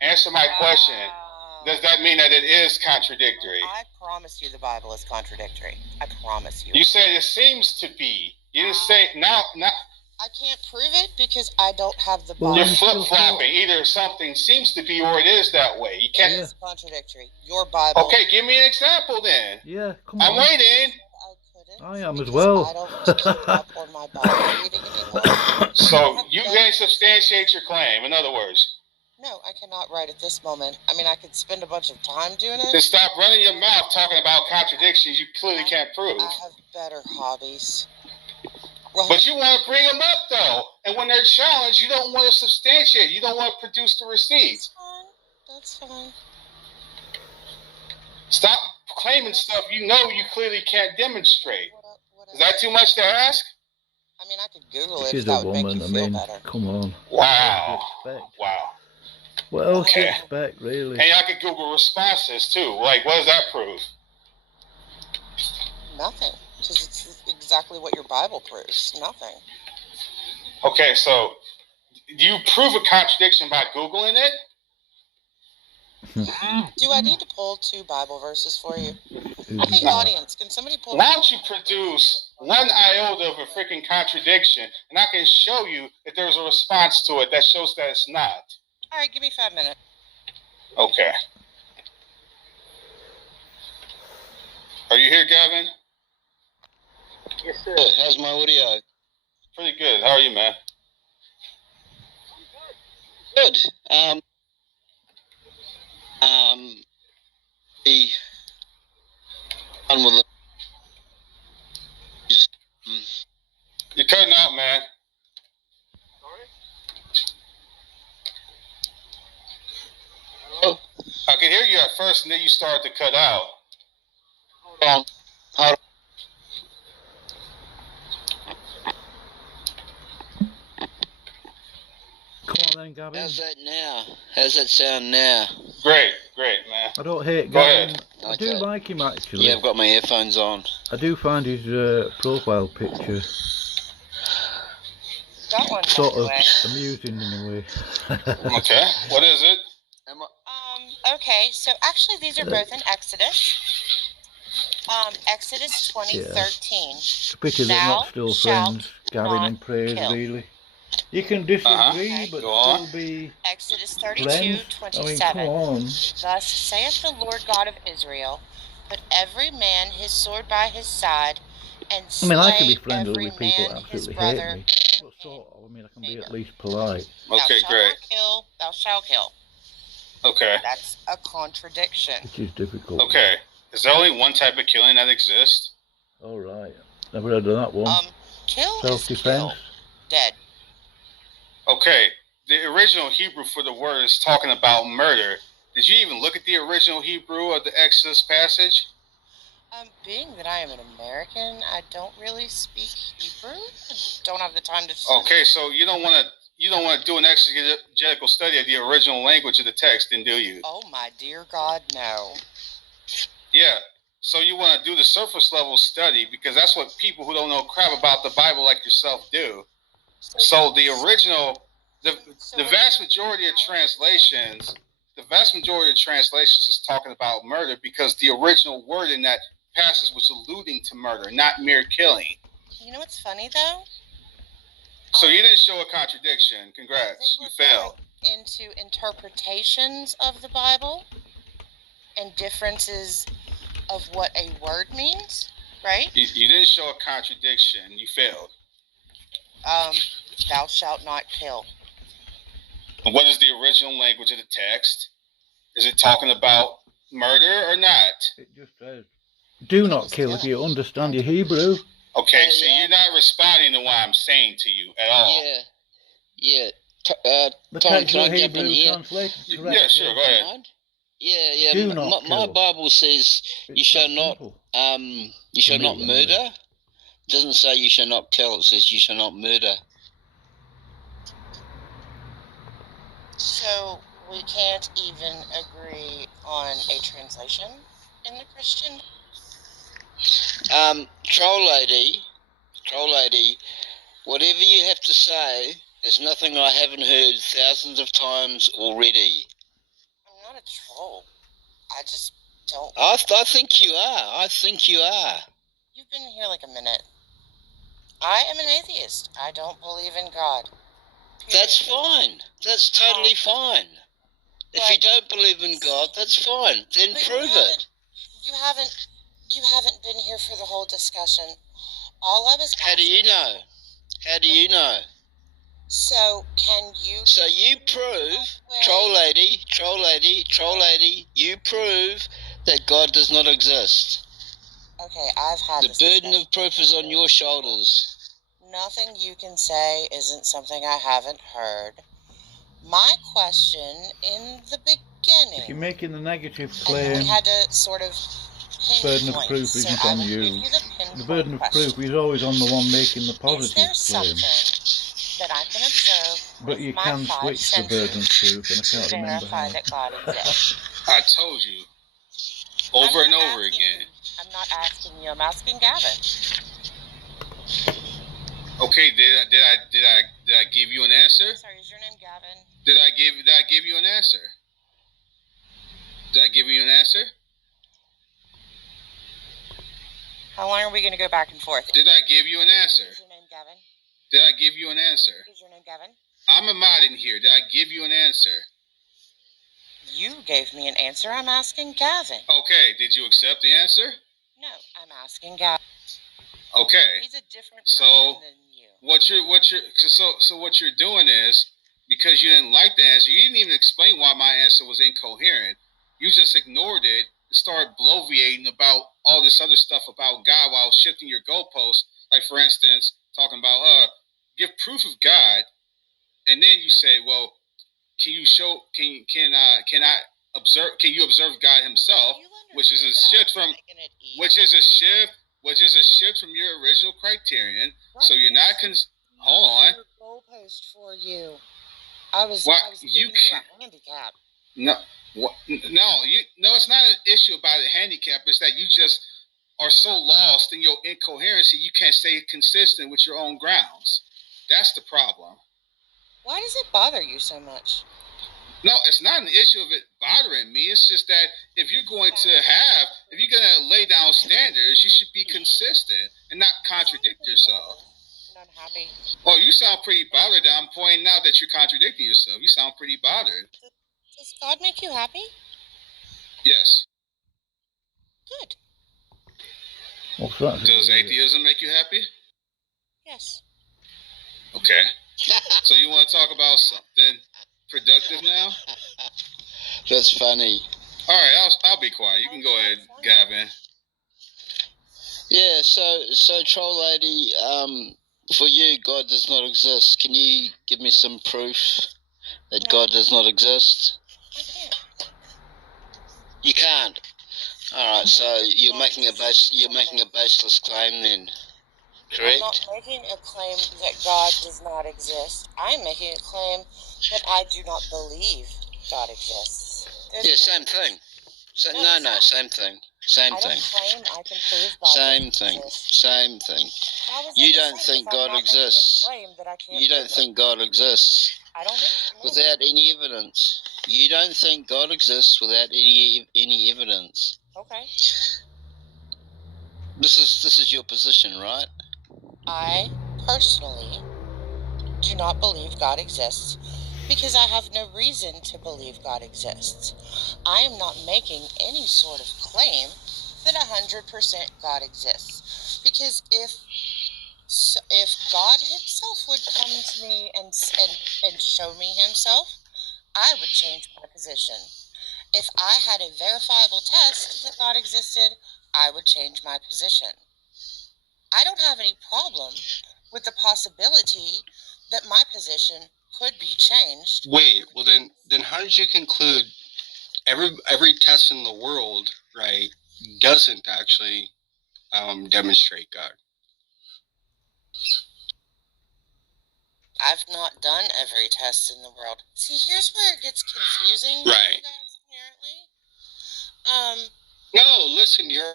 Answer my question. Wow. Does that mean that it is contradictory? I promise you the Bible is contradictory. I promise you. You said it seems to be. You didn't say now. I can't prove it because I don't have the Well, Bible. You're flip flopping. Either something seems to be or it is that way. You can't. It is contradictory. Your Bible. Okay, give me an example then. Yeah, come I'm on. waiting. I couldn't. I am as because well. I don't keep up on my Bible reading anymore. So you can substantiate your claim. In other words, No, I cannot right at this moment. I mean, I could spend a bunch of time doing then it. stop running your mouth talking about contradictions you clearly can't prove. I have better hobbies. Well, But you want to bring them up though, and when they're challenged, you don't want to substantiate. You don't want to produce the receipts. that's fine. Stop claiming stuff you know you clearly can't demonstrate. What Is that too much to ask? I mean, I could Google it if She's a that would make woman, you I feel mean, better. come on. Wow. What do you expect? Wow. What else do you Okay. expect, really? And I could Google responses too. Like, what does that prove? Nothing. Because it's exactly what your Bible proves. Nothing. Okay, so do you prove a contradiction by Googling it? Do I need to pull 2 Bible verses for you? Who's Hey, that? audience, can somebody pull? Why don't you produce one iota of a freaking contradiction, and I can show you that there's a response to it that shows that it's not. All right, give me 5 minutes. Okay. Are you here, Gavin? Yes, sir. How's my audio? Pretty good. How are you, man? Good. The one with the You're cutting out, man. Hello? I could hear you at first, and then you started to cut out. Hold on. Come on then, Gavin. How's that now? How's that sound now? Great, man. I don't hate Go Gavin. ahead. I do Okay. like him actually. Yeah, I've got my earphones on. I do find his profile picture Got one. sort by the of way. amusing in a way. Okay. What is it? Okay, so actually these are both in Exodus. Exodus 20:13. It's a pity they're Thou not still shalt friends, Gavin not and Praise, kill. really. You can disagree, Okay. but Go on. still be Exodus friends. I mean, 32:27. come on. Thus saith the Lord God of Israel, put every man his sword by his side, and I slay mean, I can be friendly every with people man that his absolutely brother. hate me. But sort of, I mean, I can be at least polite. Thou Okay, shalt great. not kill, thou shalt kill. Okay. That's a contradiction. Which is difficult. Okay. Is there only one type of killing that exists? All right. Never heard of that one. Kill is Self-defense. kill. Dead. Okay. The original Hebrew for the word is talking about murder. Did you even look at the original Hebrew of the Exodus passage? Being that I am an American, I don't really speak Hebrew. I don't have the time to. Okay, so you don't want to do an exegetical study of the original language of the text, then do you? Oh my dear God, no. Yeah. So you want to do the surface level study because that's what people who don't know crap about the Bible like yourself do. So the original, the vast majority of translations, is talking about murder because the original word in that passage was alluding to murder, not mere killing. You know what's funny though? So you didn't show a contradiction. Congrats, you failed. Into interpretations of the Bible and differences of what a word means, right? You didn't show a contradiction. You failed. Thou shalt not kill. What is the original language of the text? Is it talking about murder or not? It just says, do not kill if you understand your Hebrew. Okay, so you're not responding to what I'm saying to you at all. Yeah. The Tom, text can of I jump in Hebrew here? translated Yeah, correctly. sure, go ahead. Yeah. Do not My kill. Bible says It's you shall that not simple. you shall For not me, murder. anyway. It doesn't say you shall not kill, it says you shall not murder. So we can't even agree on a translation in the Christian. Troll lady, whatever you have to say, there's nothing I haven't heard thousands of times already. I'm not a troll. I just don't. I think you are. You've been here like a minute. I am an atheist. I don't believe in God. Period. That's fine. That's totally fine. If you don't believe in God, that's fine. Then But prove it. You haven't been here for the whole discussion. All I was asking. How do you know? How do you know? So can you? So you prove, troll lady, you prove that God does not exist. Okay, I've had The this burden discussion. of proof is on your shoulders. Nothing you can say isn't something I haven't heard. My question in the beginning. If you're making the negative And then claim, we had to sort of burden of pinpoint. proof So isn't I on will you. give you the pinpoint The burden of question. proof is always on the one making the Is positive there claim. something that I can observe But with you my can 5 switch the burden of senses proof, and I to can't remember verify how. that God exists? I told you. Over and over again. I'm not asking you. I'm asking Gavin. Okay, did I give you an answer? Sorry, is your name Gavin? Did I give you an answer? Did I give you an answer? How long are we going to go back and forth? Did I give you an answer? Is your name Gavin? Did I give you an answer? Is your name Gavin? I'm a mod in here. Did I give you an answer? You gave me an answer. I'm asking Gavin. Okay. Did you accept the answer? No, I'm asking Gavin. Okay. He's a different So person than you. what you're doing is, because you didn't like the answer, you didn't even explain why my answer was incoherent. You just ignored it and started bloviating about all this other stuff about God while shifting your goalposts. Like, for instance, talking about give proof of God, and then you say, well, can you observe God Himself, which is a shift from your original criterion. Right. So you're not hold on. Goalpost for you. I was giving you a handicap. No, it's not an issue about a handicap. It's that you just are so lost in your incoherency, you can't stay consistent with your own grounds. That's the problem. Why does it bother you so much? No, it's not an issue of it bothering me. It's just that if you're going to lay down standards, you should be consistent and not contradict yourself. I'm happy. Oh, you sound pretty bothered. I'm pointing out that you're contradicting yourself. You sound pretty bothered. Does God make you happy? Yes. Good. What's that? Does atheism make you happy? Yes. Okay. So you want to talk about something productive now? That's funny. All right, I'll be quiet. You can go ahead, Gavin. Yeah, so Troll Lady, for you, God does not exist. Can you give me some proof that God does not exist? I can't. You can't. All right, so you're making a baseless claim then, correct? I'm not making a claim that God does not exist. I'm making a claim that I do not believe God exists. Same thing. Same thing. Same I thing. don't claim I can prove God Same doesn't thing. exist. Same thing. How is You that the don't same think if I'm God not making a exists. claim that I can't You don't prove it? think God exists I don't think so. without any evidence. You don't think God exists without any evidence. Okay. This is your position, right? I personally do not believe God exists because I have no reason to believe God exists. I am not making any sort of claim that 100% God exists, because if God Himself would come to me and show me Himself, I would change my position. If I had a verifiable test that God existed, I would change my position. I don't have any problem with the possibility that my position could be changed. Wait, well then how did you conclude every test in the world, right, doesn't actually demonstrate God? I've not done every test in the world. See, here's where it gets confusing. Right. You guys, apparently. No, listen, your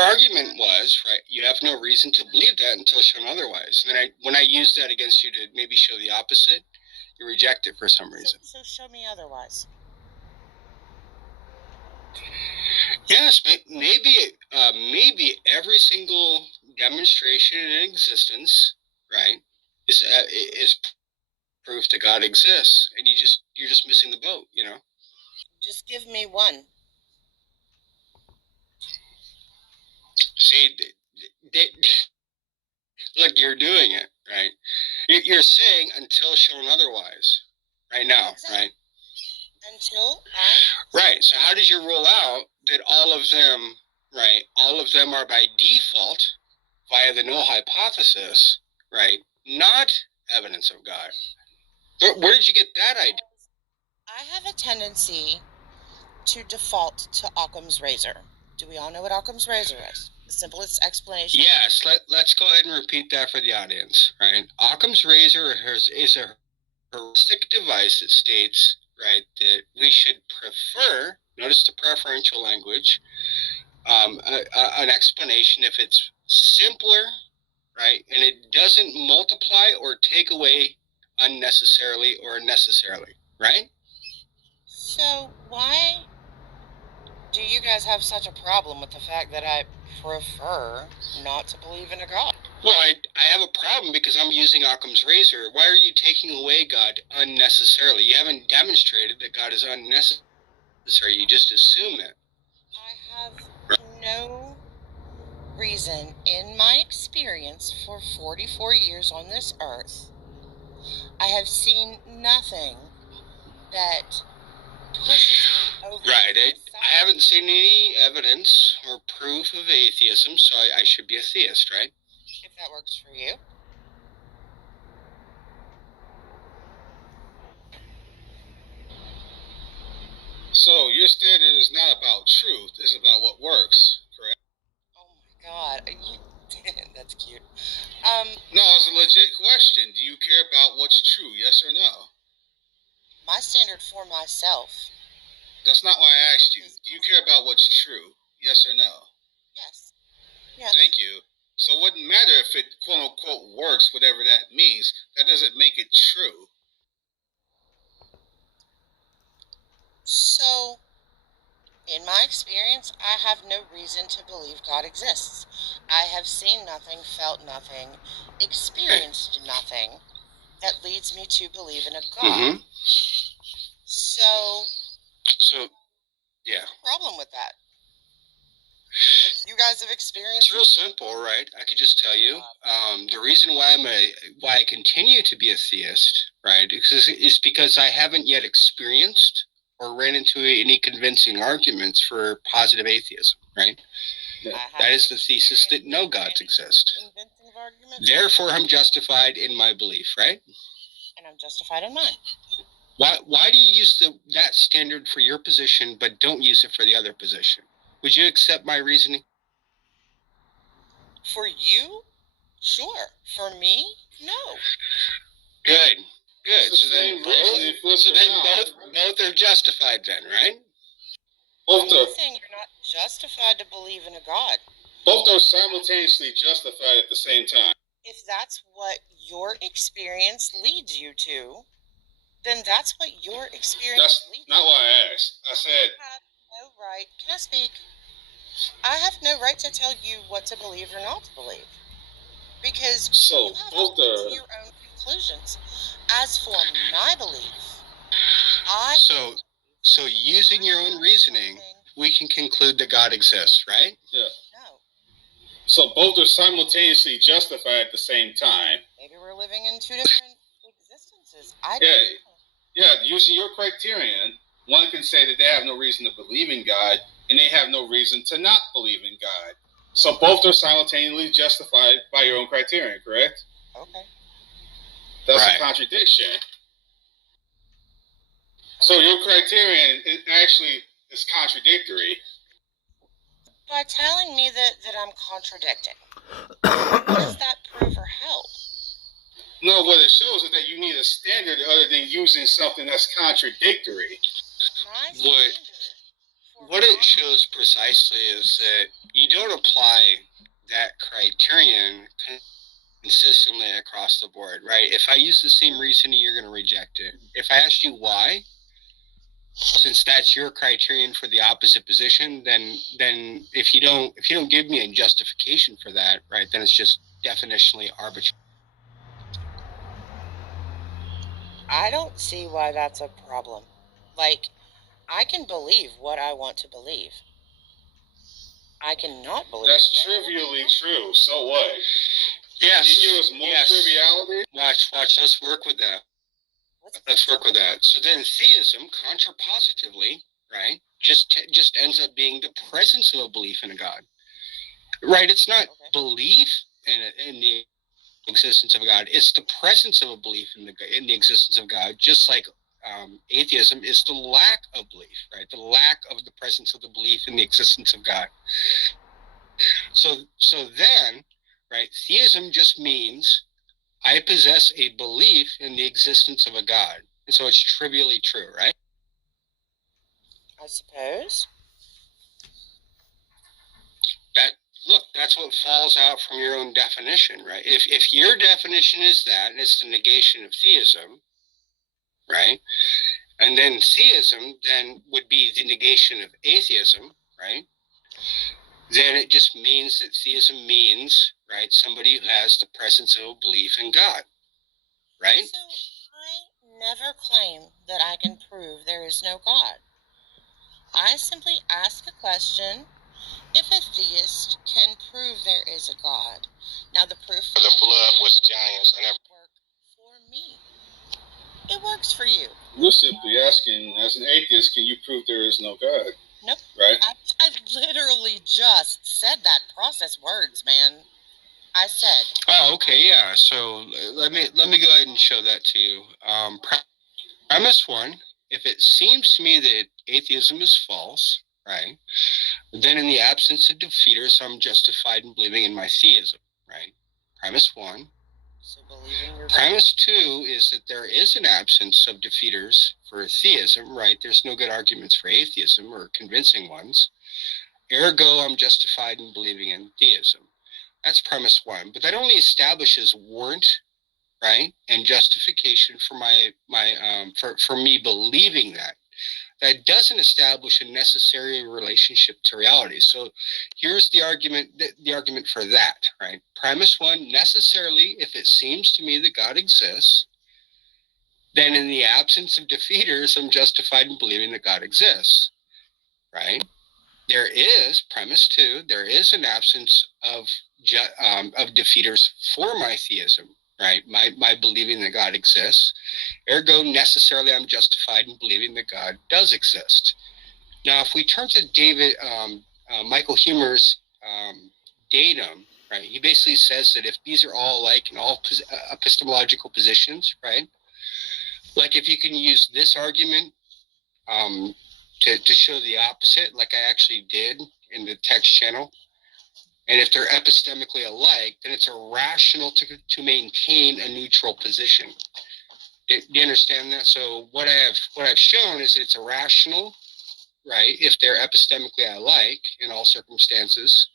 argument was, right, you have no reason to believe that until shown otherwise. And then when I used that against you to maybe show the opposite, you reject it for some reason. So show me otherwise. Yes, maybe every single demonstration in existence, right, is proof that God exists, and you're just missing the boat, you know. Just give me one. See, look, you're doing it, right? You're saying until shown otherwise, right now, Exactly. right? Until Right. So how did you rule out that all of them, right? All of them are by default, via the null hypothesis, right? Not evidence of God. Where did you get that idea? I have a tendency to default to Occam's razor. Do we all know what Occam's razor is? The simplest explanation. Yes. Let's go ahead and repeat that for the audience, right? Occam's razor is a heuristic device that states, right, that we should prefer, notice the preferential language, an explanation if it's simpler, right, and it doesn't multiply or take away unnecessarily or necessarily, right? So why do you guys have such a problem with the fact that I prefer not to believe in a God? Well, I have a problem because I'm using Occam's razor. Why are you taking away God unnecessarily? You haven't demonstrated that God is unnecessary. You just assume it. I have no reason in my experience for 44 years on this earth. I have seen nothing that pushes me over. Right. I haven't seen any evidence or proof of atheism, so I should be a theist, right? If that works for you. So your standard is not about truth; it's about what works, correct? Oh my God, that's cute. No, it's a legit question. Do you care about what's true? Yes or no? My standard for myself. That's not why I asked you. Do you care about what's true? Yes or no? Yes. Yes. Thank you. So it wouldn't matter if it quote unquote works, whatever that means. That doesn't make it true. So, in my experience, I have no reason to believe God exists. I have seen nothing, felt nothing, experienced nothing that leads me to believe in a God. So, yeah. Problem with that? You guys have experienced. It's real simple, right? I could just tell you. The reason why I continue to be a theist, right, is because I haven't yet experienced or ran into any convincing arguments for positive atheism, right? That is the thesis that no gods exist. Therefore, I'm justified in my belief, right? And I'm justified in mine. Why do you use that standard for your position, but don't use it for the other position? Would you accept my reasoning? For you? Sure. For me? No. Good. It's So then both are justified then, right? I'm not saying you're not justified to believe in a God. Both are simultaneously justified at the same time. If that's what your experience leads you to, then that's what your experience leads you to. That's not what I asked. I said... I have no right. Can I speak? I have no right to tell you what to believe or not to believe. Because you have to come to your own conclusions. As for my belief, So using your own reasoning, we can conclude that God exists, right? Yeah. No. So both are simultaneously justified at the same time. Maybe we're living in two different existences. Yeah, using your criterion, one can say that they have no reason to believe in God, and they have no reason to not believe in God. So both are simultaneously justified by your own criterion, correct? Okay. That's a contradiction. So your criterion actually is contradictory. By telling me that I'm contradicting, what does that prove or help? No, what it shows is that you need a standard other than using something that's contradictory. What it shows precisely is that you don't apply that criterion consistently across the board, right? If I use the same reasoning, you're going to reject it. If I ask you why, since that's your criterion for the opposite position, then if you don't give me a justification for that, right, then it's just definitionally arbitrary. I don't see why that's a problem. Like, I can believe what I want to believe. I cannot believe. That's trivially true. So what? Yes. Can you give us more triviality? Watch. Let's work with that. Let's work with that. So then theism, contrapositively, right, just ends up being the presence of a belief in a God. Right? It's not belief in the existence of a God. It's the presence of a belief in the existence of God, just like atheism is the lack of belief, right? The lack of the presence of the belief in the existence of God. So then, right, theism just means I possess a belief in the existence of a God. And so it's trivially true, right? I suppose. That's what falls out from your own definition, right? If your definition is that, and it's the negation of theism, right? And then theism then would be the negation of atheism, right? Then it just means that theism means, right, somebody who has the presence of a belief in God, right? So I never claim that I can prove there is no God. I simply ask a question if a theist can prove there is a God. Now the proof For the blood was giants and everything. work for me. It works for you. We're simply asking, as an atheist, can you prove there is no God? Nope. Right? I literally just said that. Process words, man. I said. Oh, okay, yeah. So let me go ahead and show that to you. Premise one: if it seems to me that atheism is false, right, then in the absence of defeaters, I'm justified in believing in my theism, right? Premise one. So believe in your Premise two is that there is an absence of defeaters for theism, right? There's no good arguments for atheism or convincing ones. Ergo, I'm justified in believing in theism. That's premise one. But that only establishes warrant, right, and justification for for me believing that. That doesn't establish a necessary relationship to reality. So here's the argument for that, right? Premise one: necessarily, if it seems to me that God exists, then in the absence of defeaters, I'm justified in believing that God exists, right? There is, premise two, there is an absence of defeaters for my theism, right? My believing that God exists. Ergo, necessarily, I'm justified in believing that God does exist. Now, if we turn to Michael Huemer's datum, right? He basically says that if these are all alike in all epistemological positions, right? Like if you can use this argument to show the opposite, like I actually did in the text channel, and if they're epistemically alike, then it's irrational to maintain a neutral position. Do you understand that? So what I've shown is it's irrational, right, if they're epistemically alike in all circumstances,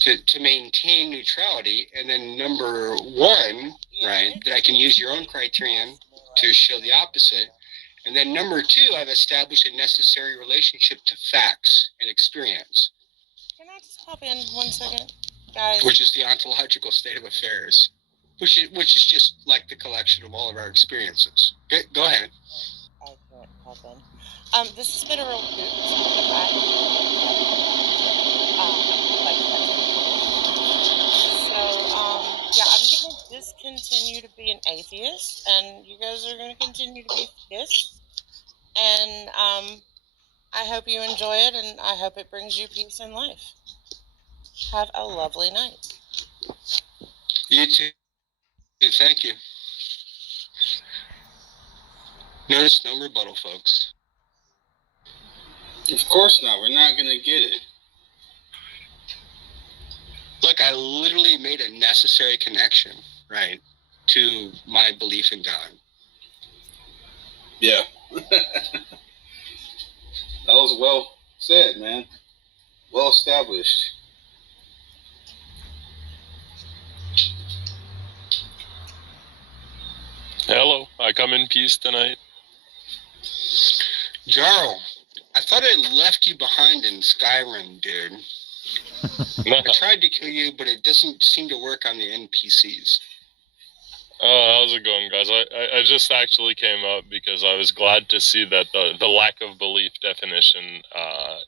to maintain neutrality. And then number one, right, that I can use your own criterion to show the opposite. And then number two, I've established a necessary relationship to facts and experience. Can I just pop in 1 second, guys? Which is the ontological state of affairs, which is just like the collection of all of our experiences. Go ahead. I can't pop in. This has been a real hoot. Yeah, I'm gonna discontinue to be an atheist, and you guys are gonna continue to be theists. And I hope you enjoy it, and I hope it brings you peace in life. Have a lovely night. You too. Thank you. Notice no rebuttal, folks. Of course not. We're not going to get it. Look, I literally made a necessary connection, right, to my belief in God. Yeah. That was well said, man. Well established. Hello, I come in peace tonight. Jarl, I thought I left you behind in Skyrim, dude. I tried to kill you, but it doesn't seem to work on the NPCs. Oh, how's it going, guys? I just actually came up because I was glad to see that the lack of belief definition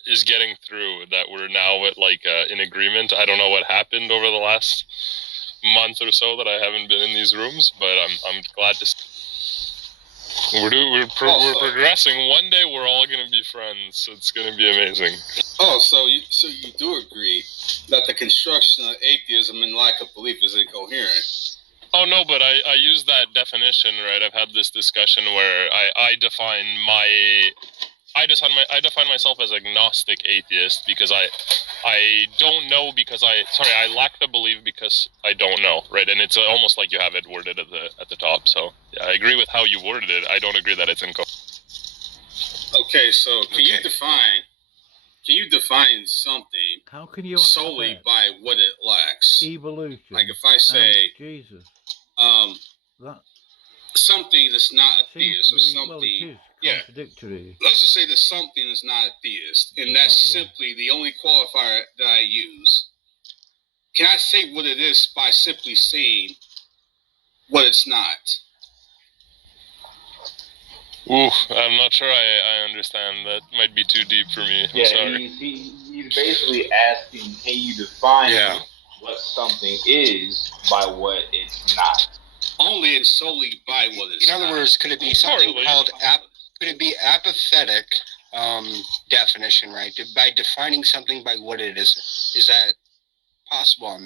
is getting through, that we're now at in agreement. I don't know what happened over the last month or so that I haven't been in these rooms, but I'm glad to see. We're progressing. One day we're all going to be friends. It's going to be amazing. Oh, so you do agree that the construction of atheism and lack of belief is incoherent? Oh, no, but I use that definition, right? I've had this discussion where I define myself as agnostic atheist because I don't know because I lack the belief because I don't know, right? And it's almost like you have it worded at the top. So yeah, I agree with how you worded it. I don't agree that it's incoherent. Okay, so can you define something How can you solely by what it lacks? evolution? Like if I say Jesus, that something that's not a Seems theist to or be, well, something. it is Yeah. contradictory. Let's just say that something is not a theist, and that's simply the only qualifier that I use. Can I say what it is by simply saying what it's not? Ooh, I'm not sure I understand. That might be too deep for me. I'm sorry. He's basically asking, can you define what something is by what it's not? Only and solely by what it's In other words, could it be something called could it be apathetic definition, right? By defining something by what it isn't. Is that possible?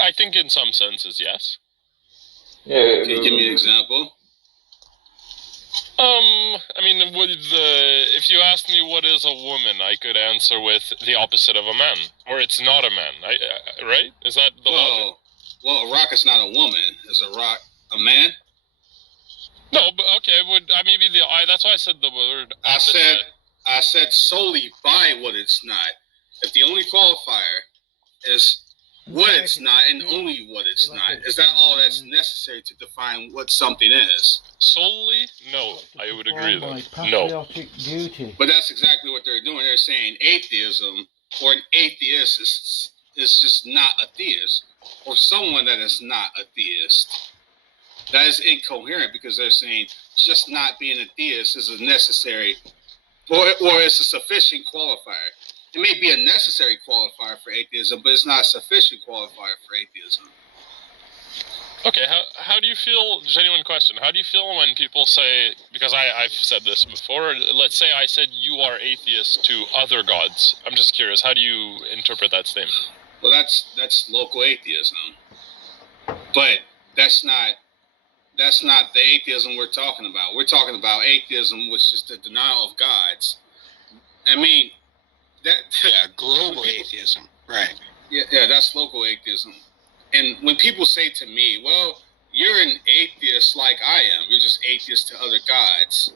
I think in some senses, yes. Yeah. Can you give me an example? I mean, if you asked me what is a woman, I could answer with the opposite of a man, or it's not a man. Right? Is that the logic? Well, a rock is not a woman. Is a rock a man? No, but okay. Maybe that's why I said the word. I said solely by what it's not. If the only qualifier is what it's not and only what it's not, is that all that's necessary to define what something is? Solely? No, I would agree with that. No. Patriotic duty. But that's exactly what they're doing. They're saying atheism or an atheist is just not a theist, or someone that is not a theist. That is incoherent because they're saying just not being a theist is a necessary or it's a sufficient qualifier. It may be a necessary qualifier for atheism, but it's not a sufficient qualifier for atheism. Okay, how do you feel, genuine question, how do you feel when people say, because I've said this before, let's say I said you are atheist to other gods. I'm just curious, how do you interpret that statement? Well, that's local atheism. But that's not the atheism we're talking about. We're talking about atheism, which is the denial of gods. I mean, global atheism, right? Yeah, that's local atheism. And when people say to me, "Well, you're an atheist like I am. You're just atheist to other gods,"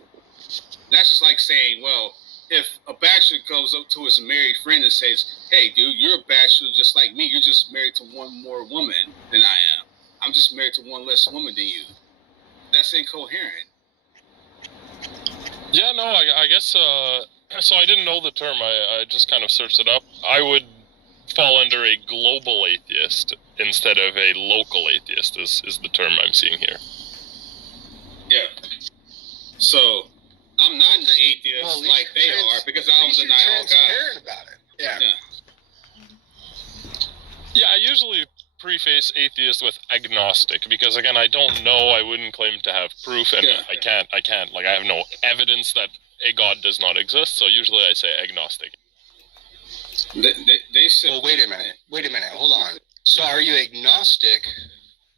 that's just like saying, "Well, if a bachelor goes up to his married friend and says, 'Hey, dude, you're a bachelor just like me. You're just married to one more woman than I am. I'm just married to one less woman than you.'" That's incoherent. Yeah, no, I guess, so I didn't know the term. I just kind of searched it up. I would fall under a global atheist instead of a local atheist is the term I'm seeing here. Yeah. So, I'm not an atheist like they are because I don't deny all God. About it. Yeah. Yeah, I usually preface atheist with agnostic because, again, I don't know. I wouldn't claim to have proof, and I can't. Like, I have no evidence that a God does not exist, so usually I say agnostic. They said, well, wait a minute, hold on. So are you agnostic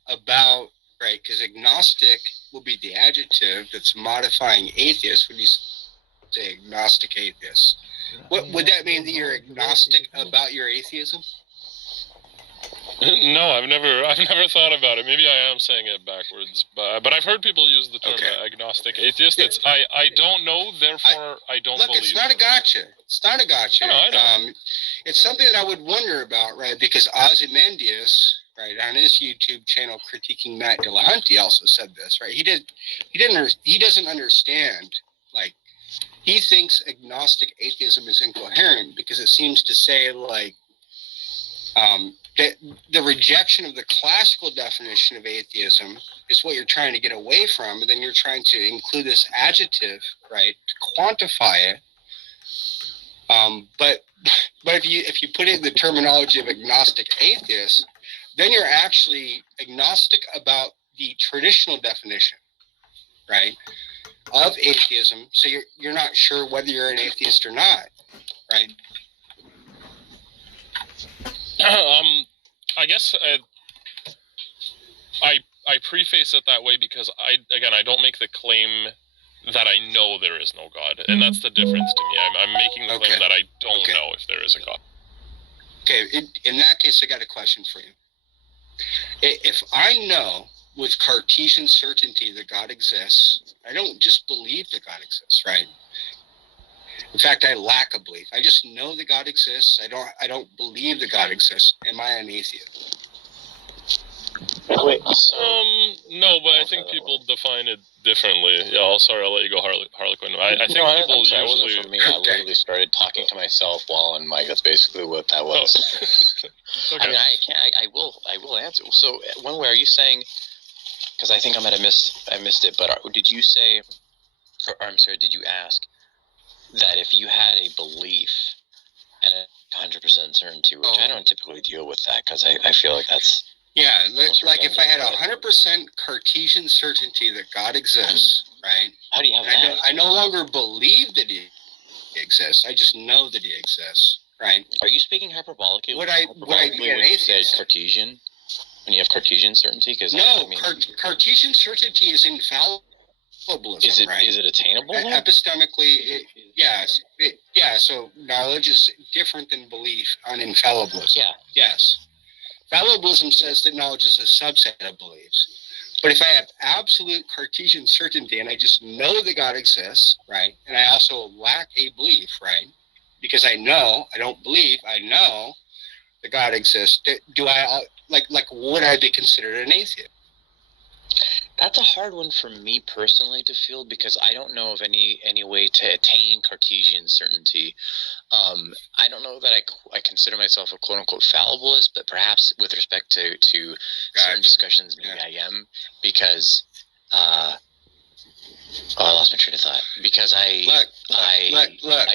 about, right, because agnostic will be the adjective that's modifying atheist when you say agnostic atheist. What would that mean, that you're agnostic about your atheism? No, I've never thought about it. Maybe I am saying it backwards, but I've heard people use the term agnostic atheist. It's I don't know, therefore I don't believe. Look, it's not a gotcha. It's not a gotcha. No, I know. It's something that I would wonder about, right? Because Ozymandias, right, on his YouTube channel critiquing Matt Dillahunty also said this, right? He doesn't understand, like, he thinks agnostic atheism is incoherent because it seems to say, like, that the rejection of the classical definition of atheism is what you're trying to get away from, and then you're trying to include this adjective, right, to quantify it. But if you put it in the terminology of agnostic atheist, then you're actually agnostic about the traditional definition, right, of atheism. So you're not sure whether you're an atheist or not, right? I guess I preface it that way because I don't make the claim that I know there is no God, and that's the difference to me. I'm making the claim that I don't know if there is a God. Okay, in that case, I got a question for you. If I know with Cartesian certainty that God exists, I don't just believe that God exists, right? In fact, I lack a belief. I just know that God exists. I don't believe that God exists. Am I an atheist? Well, Wait, so No, but I think people define it differently. Yeah, I'll let you go, Harlequin. I think no, people I'm sorry, it usually. wasn't for me. I literally started talking to myself while on mic. That's basically what that was. It's okay. I mean, I can't. I will answer. So, one way, are you saying? Because I think I missed it. But did you say, or I'm sorry, did you ask that if you had a belief at 100% certainty, which I don't typically deal with that because I feel like that's Yeah, almost like if I had redundant, 100% Cartesian certainty that God exists, right? how do you have that? I no longer believe that he exists. I just know that he exists, right? Are you speaking hyperbolically? Would I be an when you say atheist? Cartesian? When you have Cartesian certainty? Because No, I mean, Cartesian certainty is infallibilism, is it right? is it attainable? Though? Epistemically, yes. So knowledge is different than belief on infallibilism. Yeah. Yes. Fallibilism says that knowledge is a subset of beliefs. But if I have absolute Cartesian certainty and I just know that God exists, right, and I also lack a belief, right, because I know, I don't believe, I know that God exists, do I, would I be considered an atheist? That's a hard one for me personally to feel because I don't know of any way to attain Cartesian certainty. I don't know that I consider myself a quote unquote fallibilist, but perhaps with respect to certain discussions, maybe I am because I lost my train of thought because I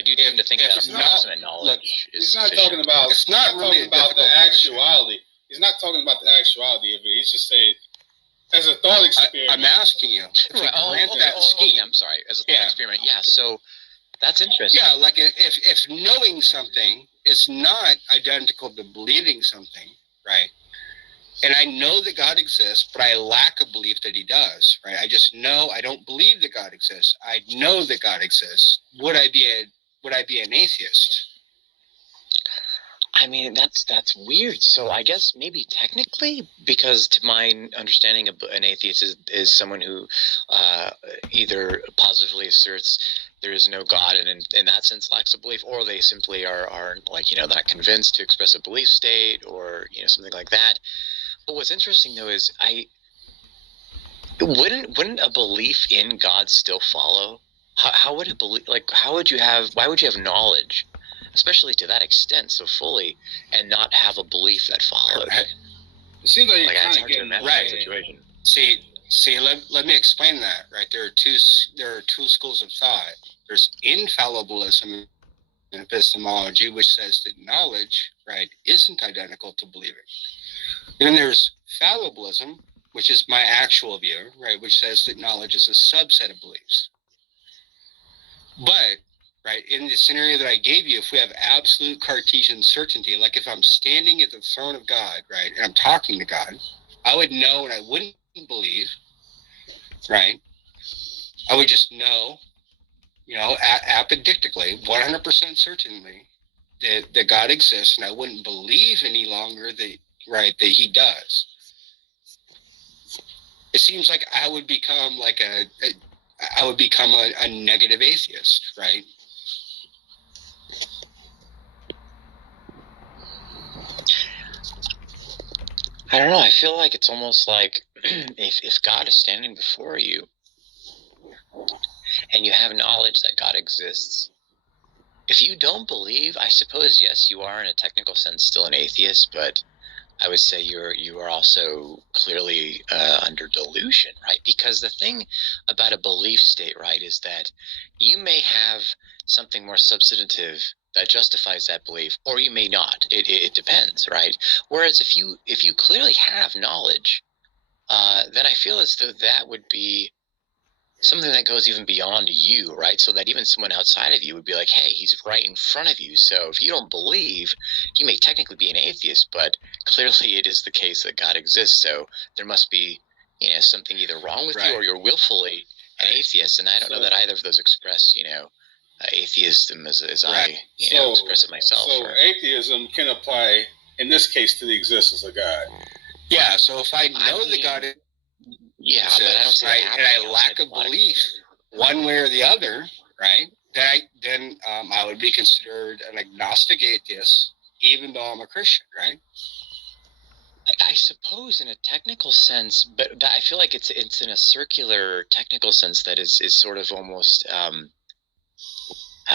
do tend to think that approximate knowledge is he's not sufficient. talking about. It's not really about the difficult actuality. He's not talking about the actuality of it. He's just saying, as a thought experiment. I'm asking you. If we grant that scheme. I'm sorry. As a thought experiment, yeah. So that's interesting. Yeah, like if knowing something is not identical to believing something, right? And I know that God exists, but I lack a belief that he does, right? I just know I don't believe that God exists. I know that God exists. Would I be an atheist? I mean, that's weird. So I guess maybe technically, because to my understanding, an atheist is someone who either positively asserts there is no God and in that sense lacks a belief, or they simply are like, not convinced to express a belief state or, something like that. But what's interesting though is wouldn't a belief in God still follow? How would it believe? Like, why would you have knowledge, especially to that extent, so fully, and not have a belief that followed? Right. It seems like you're It's kind of hard to getting imagine right. that situation. See, let me explain that. Right, there are two schools of thought. There's infallibilism in epistemology, which says that knowledge, right, isn't identical to believing. And then there's fallibilism, which is my actual view, right, which says that knowledge is a subset of beliefs. But, right, in the scenario that I gave you, if we have absolute Cartesian certainty, like if I'm standing at the throne of God, right, and I'm talking to God, I would know and I wouldn't believe, right? I would just know, apodictically, 100% certainly that God exists, and I wouldn't believe any longer that he does. It seems like I would become a negative atheist, right? I don't know. I feel like it's almost like if God is standing before you and you have knowledge that God exists, if you don't believe, I suppose, yes, you are in a technical sense still an atheist, but I would say you are also clearly under delusion, right? Because the thing about a belief state, right, is that you may have something more substantive that justifies that belief, or you may not. It depends, right? Whereas if you clearly have knowledge, then I feel as though that would be something that goes even beyond you, right? So that even someone outside of you would be like, hey, he's right in front of you. So if you don't believe, you may technically be an atheist, but clearly it is the case that God exists. So there must be, something either wrong with you or you're willfully an atheist. And I don't know that either of those express, atheism as I express it myself. So atheism can apply, in this case, to the existence of God. Yeah, so if I know that God exists, but I don't see right, and I lack a belief one way or the other, right, then I would be considered an agnostic atheist, even though I'm a Christian, right? I suppose in a technical sense, but I feel like it's in a circular technical sense that is sort of almost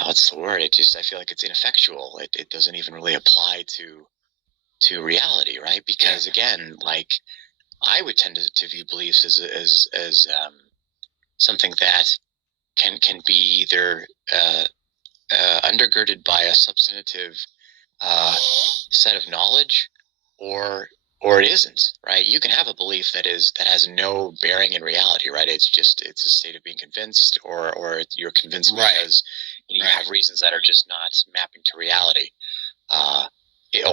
what's the word? I feel like it's ineffectual. It doesn't even really apply to reality, right? Because again, like I would tend to view beliefs as something that can be either undergirded by a substantive set of knowledge, or it isn't, right? You can have a belief that has no bearing in reality, right? It's a state of being convinced, or you're convinced because you have reasons that are just not mapping to reality,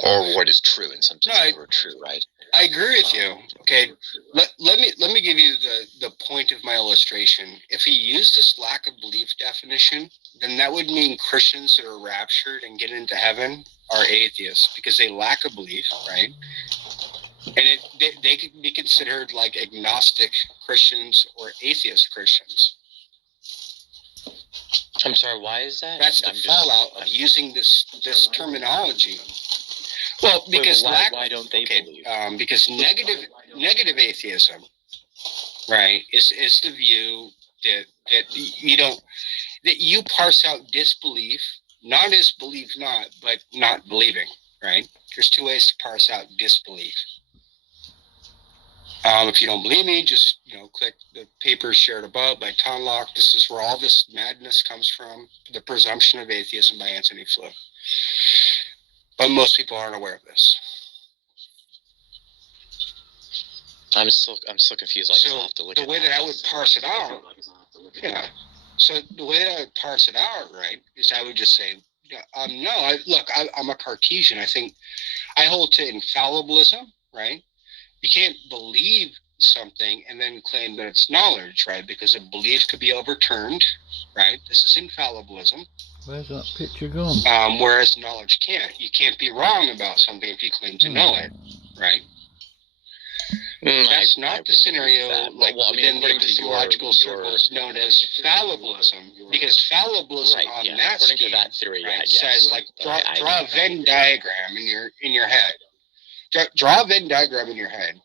or what is true in some sense, or true, right? I agree with you. Okay, let me give you the point of my illustration. If he used this lack of belief definition, then that would mean Christians that are raptured and get into heaven are atheists because they lack a belief, right? And they could be considered like agnostic Christians or atheist Christians. I'm sorry, why is that? That's the fallout of using this terminology. Well, because why don't they believe? Because negative atheism, right, is the view that you parse out disbelief not as believe not, but not believing, right? There's two ways to parse out disbelief. If you don't believe me, just click the papers shared above by Tonlock. This is where all this madness comes from. The Presumption of Atheism by Anthony Flew. But most people aren't aware of this. I'm still confused. I'll have to look the way that I would parse it out, So the way that I would parse it out, right, is I would just say, I'm a Cartesian. I hold to infallibilism, right? You can't believe something and then claim that it's knowledge, right? Because a belief could be overturned, right? This is infallibilism. Where's that picture gone? Whereas knowledge can't. You can't be wrong about something if you claim to know it, right? That's not the scenario within the epistemological circles known as fallibilism, because fallibilism on that scheme, to that theory, says draw a Venn diagram in your head. Draw a Venn diagram in your head.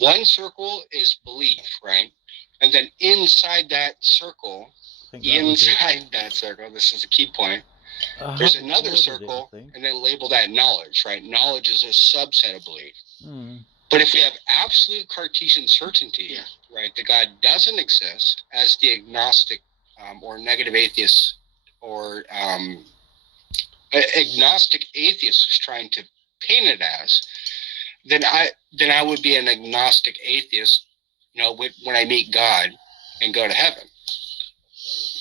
One circle is belief, right? And then inside that circle, this is a key point, there's another circle, and then label that knowledge, right? Knowledge is a subset of belief. But if we have absolute Cartesian certainty, right, that God doesn't exist, as the agnostic or negative atheist or agnostic atheist is trying to paint it as, then I would be an agnostic atheist, when I meet God and go to heaven.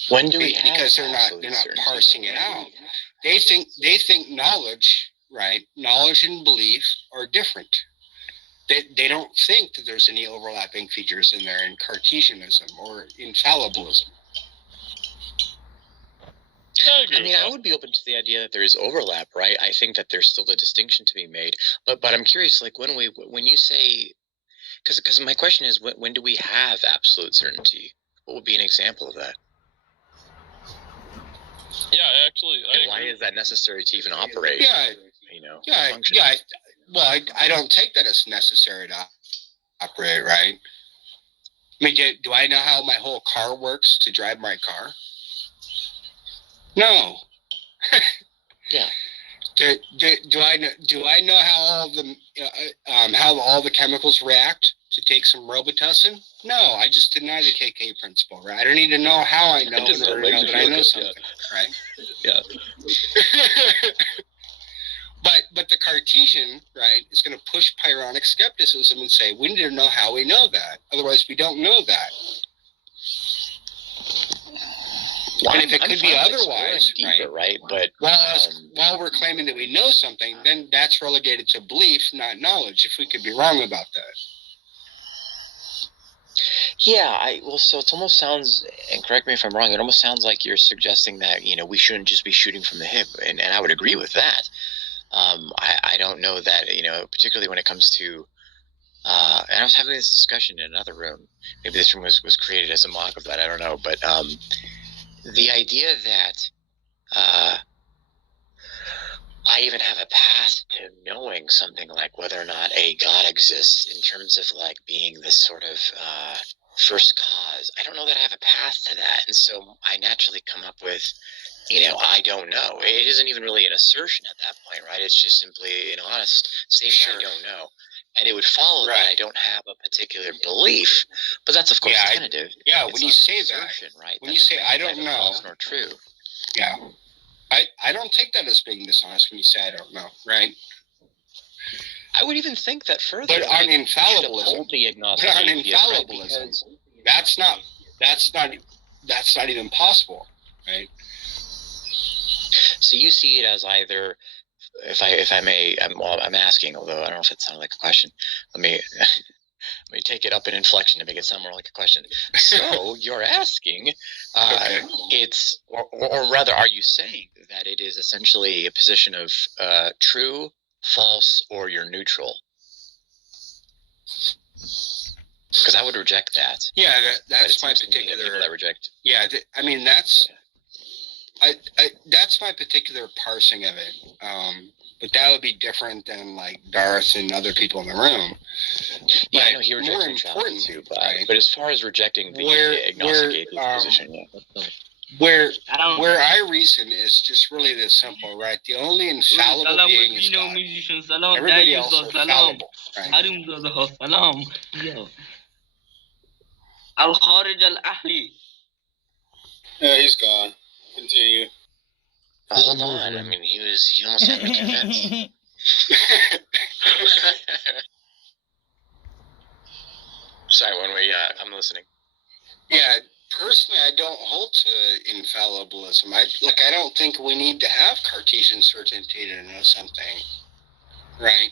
When do we have because they're not parsing it out. They think knowledge, right? Knowledge and belief are different. They don't think that there's any overlapping features in there in Cartesianism or infallibilism. I would be open to the idea that there is overlap, right? I think that there's still a distinction to be made. But I'm curious, like when you say, because my question is, when do we have absolute certainty? What would be an example of that? Yeah, actually. And why is that necessary to even operate? I don't take that as necessary to operate, right? I mean, do I know how my whole car works to drive my car? No. Yeah. Do I know how all the chemicals react to take some Robitussin? No, I just deny the KK principle, right? I don't need to know how I know in order to know that I know something, right? Yeah. But the Cartesian, right, is going to push Pyrrhonic skepticism and say, we need to know how we know that. Otherwise, we don't know that. And if it could be otherwise, right? But while we're claiming that we know something, then that's relegated to belief, not knowledge, if we could be wrong about that. Yeah, so it almost sounds, and correct me if I'm wrong, it almost sounds like you're suggesting that, we shouldn't just be shooting from the hip, and I would agree with that. I don't know that, particularly when it comes to, and I was having this discussion in another room, maybe this room was created as a mock of that, I don't know, but the idea that I even have a path to knowing something like whether or not a God exists in terms of like being this sort of first cause. I don't know that I have a path to that. And so I naturally come up with, I don't know. It isn't even really an assertion at that point, right? It's just simply an honest statement. Sure. I don't know. And it would follow that I don't have a particular belief, but that's of course tentative. When you say that, right? When you say I don't know, false nor true. Yeah, I don't take that as being dishonest when you say I don't know, right? I would even think that further. But on infallibilism, that's not even possible, right? So you see it as either, if I may, I'm asking, although I don't know if it sounded like a question. Let me take it up in inflection to make it sound more like a question. So you're asking, it's, or rather, are you saying that it is essentially a position of true, false, or you're neutral? Because I would reject that. Yeah, that's my particular. People that reject. Yeah, that's my particular parsing of it. But that would be different than like Darth and other people in the room. Yeah, I know he rejects neutrality too, but as far as rejecting the agnostic atheist position, where I reason is just really this simple, right? The only infallible being is God. Everybody else is fallible, right? Al-Kharij al-Ahli. Yeah, he's gone. Continue. Hold on. I mean, he almost had me convinced. Sorry, I'm listening. Yeah, personally, I don't hold to infallibilism. I don't think we need to have Cartesian certainty to know something, right?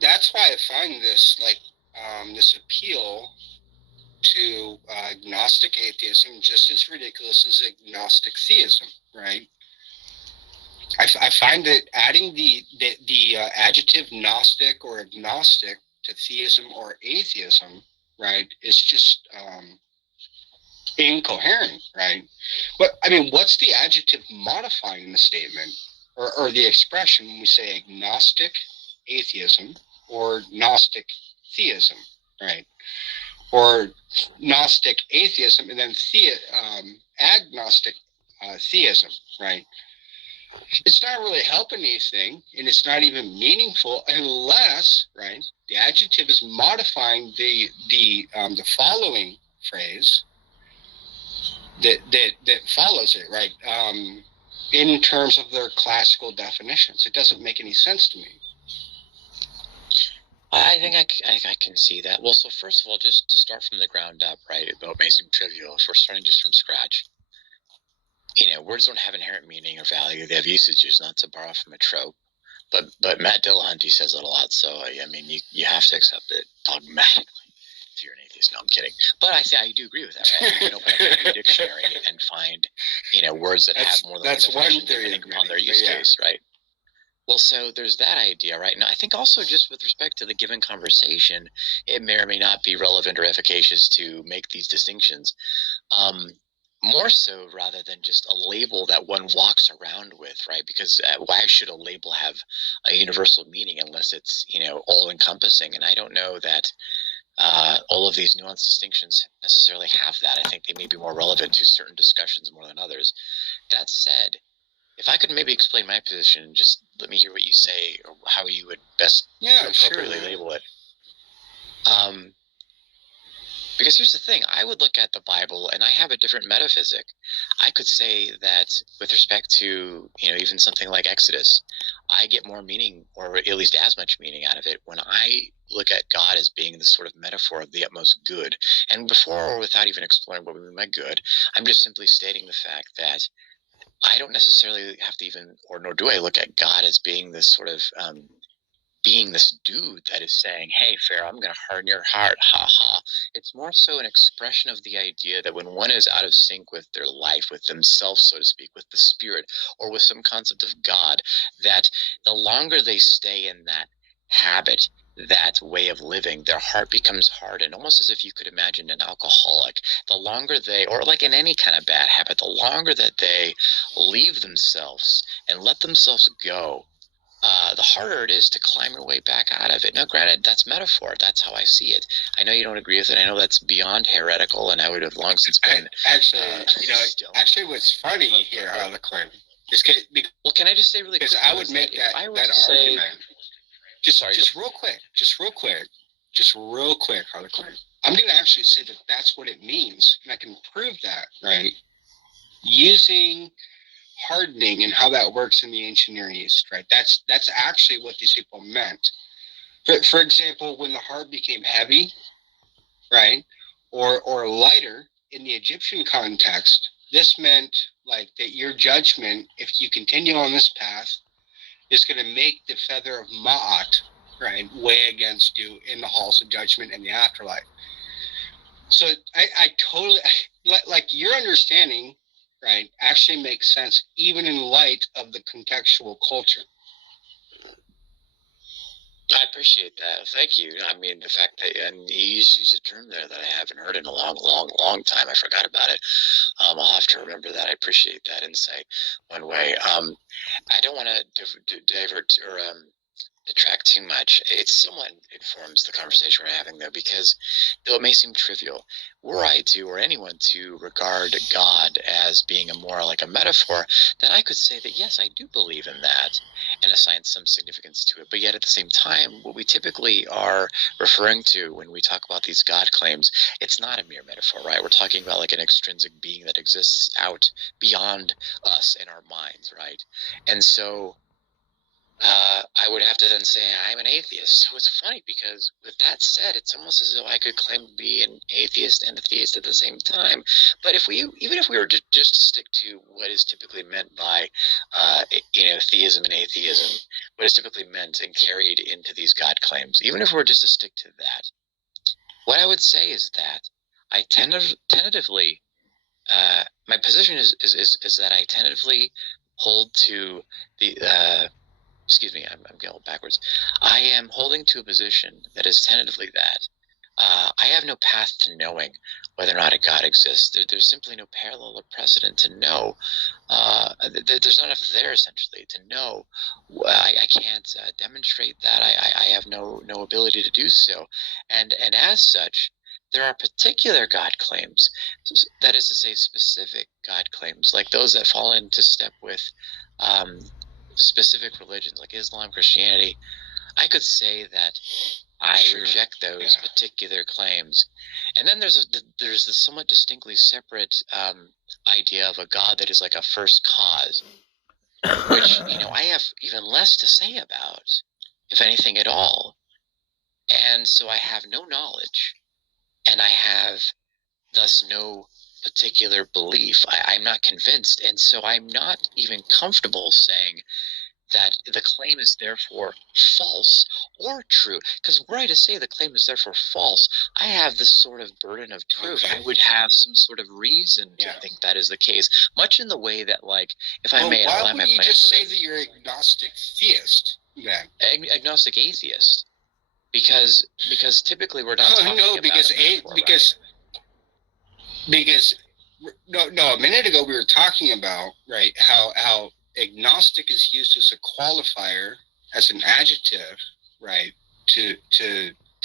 That's why I find this this appeal to agnostic atheism just as ridiculous as agnostic theism, right? I find that adding the adjective Gnostic or agnostic to theism or atheism, right, is just incoherent, right? But I mean, what's the adjective modifying the statement or the expression when we say agnostic atheism or Gnostic theism, right? Or Gnostic atheism and then agnostic theism, right? It's not really helping anything, and it's not even meaningful unless, right, the adjective is modifying the following phrase that follows it, right? In terms of their classical definitions, it doesn't make any sense to me. I think I can see that. Well, so first of all, just to start from the ground up, right, about may seem trivial, if we're starting just from scratch, words don't have inherent meaning or value. They have usages, not to borrow from a trope. But Matt Dillahunty says it a lot, so, I mean, you have to accept it dogmatically if you're an atheist. No, I'm kidding. But I do agree with that, right? You can open up a dictionary and find, words that have more than one definition depending upon their use case, right? Well, so there's that idea, right? Now, I think also just with respect to the given conversation, it may or may not be relevant or efficacious to make these distinctions. More so rather than just a label that one walks around with, right? Because why should a label have a universal meaning unless it's, all-encompassing? And I don't know that all of these nuanced distinctions necessarily have that. I think they may be more relevant to certain discussions more than others. That said, if I could maybe explain my position, just let me hear what you say or how you would best appropriately label it. Because here's the thing, I would look at the Bible and I have a different metaphysic. I could say that with respect to, even something like Exodus, I get more meaning, or at least as much meaning out of it when I look at God as being the sort of metaphor of the utmost good. And before or without even exploring what we mean by good, I'm just simply stating the fact that I don't necessarily have to even, or nor do I look at God as being this sort of being this dude that is saying, hey, Pharaoh, I'm going to harden your heart, ha ha. It's more so an expression of the idea that when one is out of sync with their life, with themselves, so to speak, with the spirit, or with some concept of God, that the longer they stay in that habit, that way of living, their heart becomes hardened, almost as if you could imagine an alcoholic. The longer they, or like in any kind of bad habit, the longer that they leave themselves and let themselves go, the harder it is to climb your way back out of it. Now, granted, that's metaphor. That's how I see it. I know you don't agree with it. I know that's beyond heretical, and I would have long since been. Actually, what's funny here, Harlequin, is well, can I just say really quick? Because I would make that argument. Just real quick, Harlequin. I'm going to actually say that that's what it means, and I can prove that, right? Using hardening and how that works in the ancient Near East, right? That's actually what these people meant. For example, when the heart became heavy, right, or lighter in the Egyptian context, this meant like that your judgment, if you continue on this path, is going to make the feather of Ma'at, right, weigh against you in the halls of judgment in the afterlife. So I totally, like your understanding, right, actually makes sense even in light of the contextual culture. I appreciate that. Thank you. I mean, the fact that, and you used a term there that I haven't heard in a long time. I forgot about it. I'll have to remember that. I appreciate that insight one way. I don't want to divert or detract too much. It somewhat informs the conversation we're having, though, because though it may seem trivial, were I to, or anyone to, regard God as being a more like a metaphor, then I could say that, yes, I do believe in that and assign some significance to it. But yet at the same time, what we typically are referring to when we talk about these God claims, it's not a mere metaphor, right? We're talking about like an extrinsic being that exists out beyond us in our minds, right? And so I would have to then say I'm an atheist. So it's funny because with that said, it's almost as though I could claim to be an atheist and a theist at the same time. But even if we were to just stick to what is typically meant by, theism and atheism, what is typically meant and carried into these God claims, even if we were just to stick to that, what I would say is that I tentatively, my position is that I tentatively hold to the. Excuse me, I'm getting a little backwards. I am holding to a position that is tentatively that. I have no path to knowing whether or not a God exists. There's simply no parallel or precedent to know. There's not enough there, essentially, to know. I can't demonstrate that. I have no ability to do so. And as such, there are particular God claims, that is to say, specific God claims, like those that fall into step with specific religions like Islam, Christianity. I could say that I reject those particular claims. And then there's this somewhat distinctly separate idea of a God that is like a first cause, which, I have even less to say about, if anything at all. And so I have no knowledge, and I have thus no particular belief. I'm not convinced, and so I'm not even comfortable saying that the claim is therefore false or true. Because were I to say the claim is therefore false, I have this sort of burden of proof. I would have some sort of reason to think that is the case, much in the way that, like, if I may, why would you just say that you're agnostic theist then? Agnostic atheist, because typically we're not talking about a minute ago we were talking about, right, how agnostic is used as a qualifier, as an adjective, right, to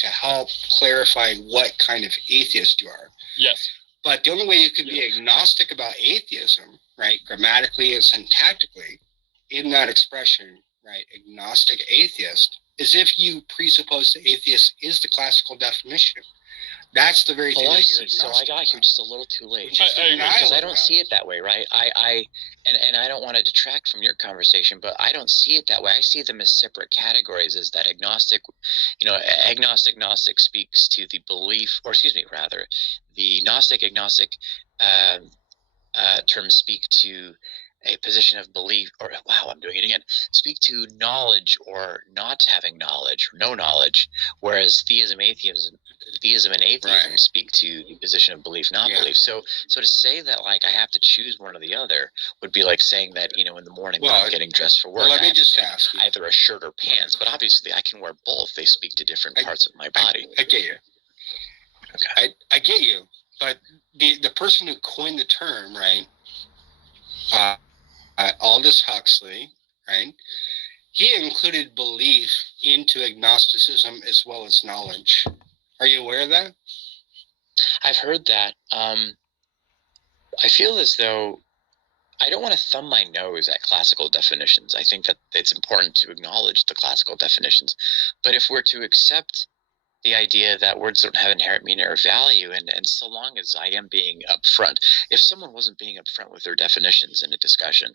help clarify what kind of atheist you are. Yes. But the only way you can be agnostic about atheism, right, grammatically and syntactically, in that expression, right, agnostic atheist, is if you presuppose the atheist is the classical definition. That's the very thing. Oh, I see. So I got here just a little too late. Because I don't see it that way, right? And I don't want to detract from your conversation, but I don't see it that way. I see them as separate categories. As that agnostic, Gnostic speaks to the belief, or excuse me, rather, the Gnostic agnostic terms speak to a position of belief, or wow, I'm doing it again. Speak to knowledge or not having knowledge, or no knowledge, whereas theism and atheism Right. speak to the position of belief, not Yeah. belief. So to say that like I have to choose one or the other would be like saying that in the morning when Well, I'm getting dressed for work, Well, let I me have to just pick ask you. either a shirt or pants. But obviously, I can wear both. They speak to different parts of my body. I get you. Okay. I get you, but the person who coined the term, right? Aldous Huxley, right? He included belief into agnosticism as well as knowledge. Are you aware of that? I've heard that. I feel as though I don't want to thumb my nose at classical definitions. I think that it's important to acknowledge the classical definitions. But if we're to accept the idea that words don't have inherent meaning or value, and so long as I am being upfront, if someone wasn't being upfront with their definitions in a discussion,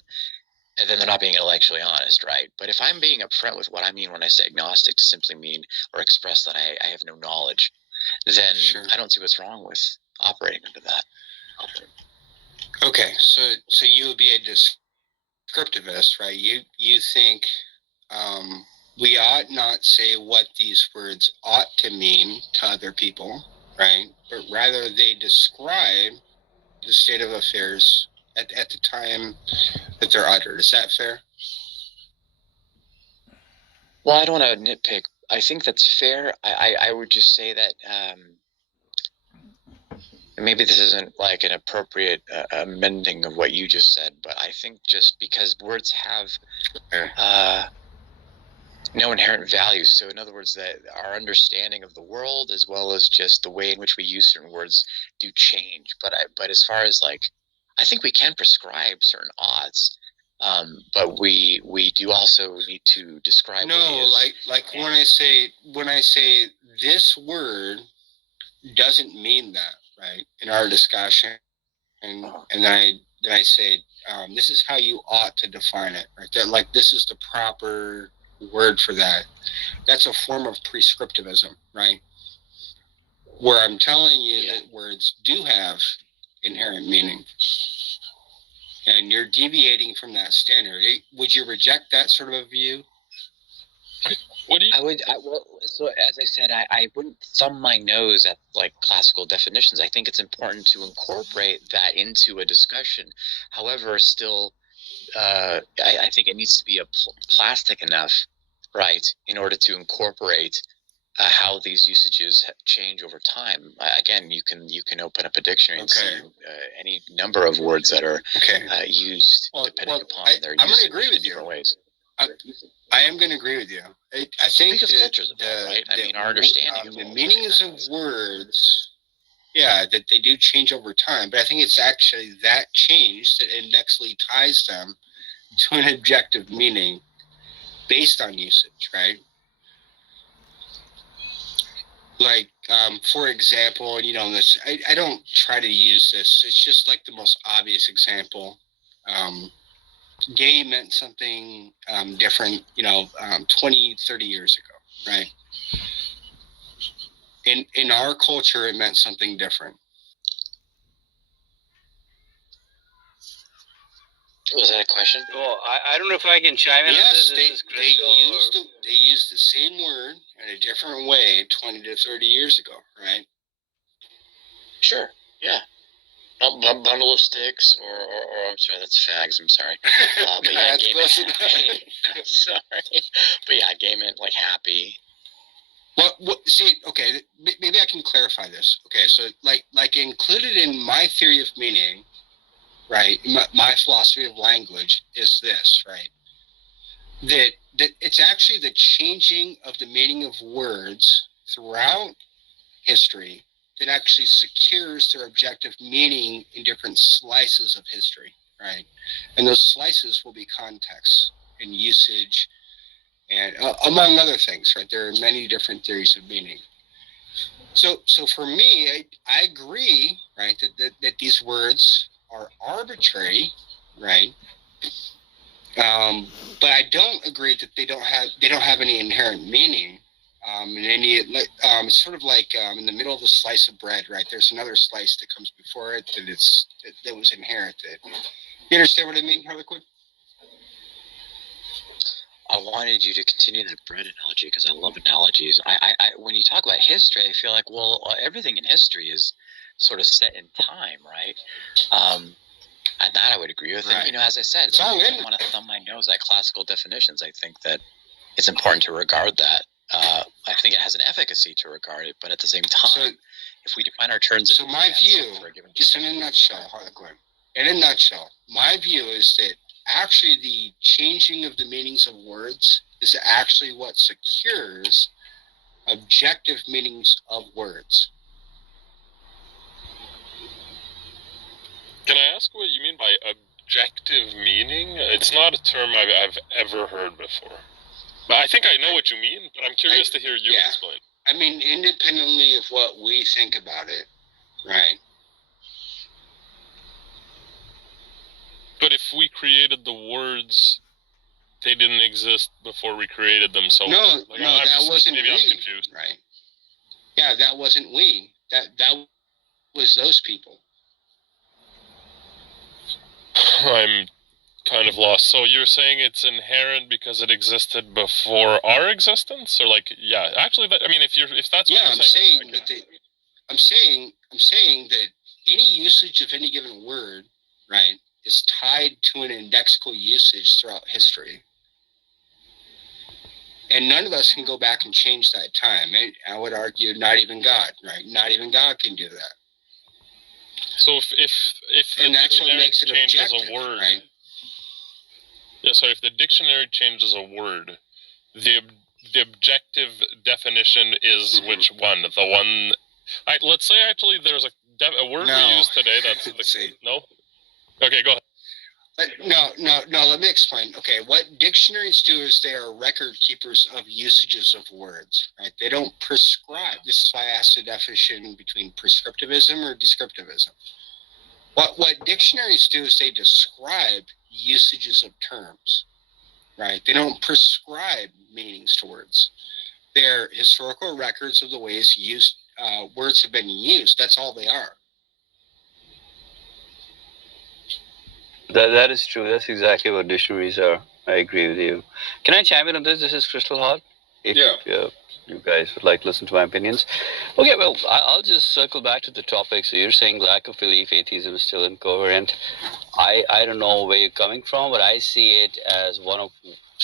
then they're not being intellectually honest, right? But if I'm being upfront with what I mean when I say agnostic to simply mean or express that I have no knowledge, then Sure. I don't see what's wrong with operating under that. Okay, so you would be a descriptivist, right? You think we ought not say what these words ought to mean to other people, right? But rather they describe the state of affairs at the time that they're uttered. Is that fair? Well, I don't want to nitpick. I think that's fair. I would just say that maybe this isn't like an appropriate amending of what you just said, but I think just because words have no inherent value. So in other words, that our understanding of the world as well as just the way in which we use certain words do change. But as far as like, I think we can prescribe certain odds. But we do also need to describe. No, like when I say this word doesn't mean that, right? In our discussion, and then I say this is how you ought to define it, right? That like this is the proper word for that. That's a form of prescriptivism, right? Where I'm telling you that words do have inherent meaning, and you're deviating from that standard. Would you reject that sort of a view? What do you? So as I said, I wouldn't thumb my nose at like classical definitions. I think it's important to incorporate that into a discussion. However, still, I think it needs to be plastic enough, right, in order to incorporate how these usages change over time. Again, you can open up a dictionary and see any number of words that are used depending upon their I'm usage going to agree with in different ways. I am going to agree with you. I think because culture's evolved, right? I mean, our understanding of the meanings of words, that they do change over time. But I think it's actually that change that indexly ties them to an objective meaning based on usage, right? Like, for example, this I don't try to use this. It's just like the most obvious example. Gay meant something different, 20, 30 years ago, right? In our culture, it meant something different. Was that a question? Well, I don't know if I can chime in on this. They used the same word in a different way 20 to 30 years ago, right? Sure, yeah. Bundle of sticks, or I'm sorry, that's fags. I'm sorry. But yeah, that's close enough. Sorry, but yeah, gay meant like happy. Well, see, okay, maybe I can clarify this. Okay, so like included in my theory of meaning, right? My philosophy of language is this, right? That it's actually the changing of the meaning of words throughout history that actually secures their objective meaning in different slices of history, right? And those slices will be context and usage, and among other things, right? There are many different theories of meaning. So for me, I agree, right, that these words are arbitrary, right? But I don't agree that they don't have any inherent meaning. It's sort of like in the middle of the slice of bread, right? There's another slice that comes before it that was inherited. You understand what I mean, Harlequin? I wanted you to continue that bread analogy because I love analogies. When you talk about history, I feel like, well, everything in history is sort of set in time, right? And that I would agree with. Right. And, as I said, It's all I in. don't want to thumb my nose at classical definitions. I think that it's important to regard that. I think it has an efficacy to regard it, but at the same time, if we define our terms, so my view, just in a nutshell, Harlequin, in a nutshell, my view is that actually the changing of the meanings of words is actually what secures objective meanings of words. Can I ask what you mean by objective meaning? It's not a term I've ever heard before. But I think I know what you mean, but I'm curious to hear you explain. I mean, independently of what we think about it, right? But if we created the words, they didn't exist before we created them. So that wasn't maybe we, I'm confused. right? Yeah, that wasn't we. That was those people. I'm kind of lost. So you're saying it's inherent because it existed before our existence, or actually, if that's what you're saying, I'm saying that any usage of any given word, right, is tied to an indexical usage throughout history, and none of us can go back and change that time. I would argue, not even God, right? Not even God can do that. So if the and that's what makes it changes objective, a word, right? Yeah, so if the dictionary changes a word, the objective definition is which one? The one. Let's say actually there's a word we use today that's no. Okay, go ahead. No. Let me explain. Okay, what dictionaries do is they are record keepers of usages of words, right? They don't prescribe. This is why I asked the definition between prescriptivism or descriptivism. What dictionaries do is they describe usages of terms, right? They don't prescribe meanings to words. They're historical records of the ways words have been used. That's all they are. That is true. That's exactly what dictionaries are. I agree with you. Can I chime in on this? This is Crystal Hart. If you guys would like to listen to my opinions. Okay, well, I'll just circle back to the topic. So you're saying lack of belief, atheism is still incoherent. I don't know where you're coming from, but I see it as one of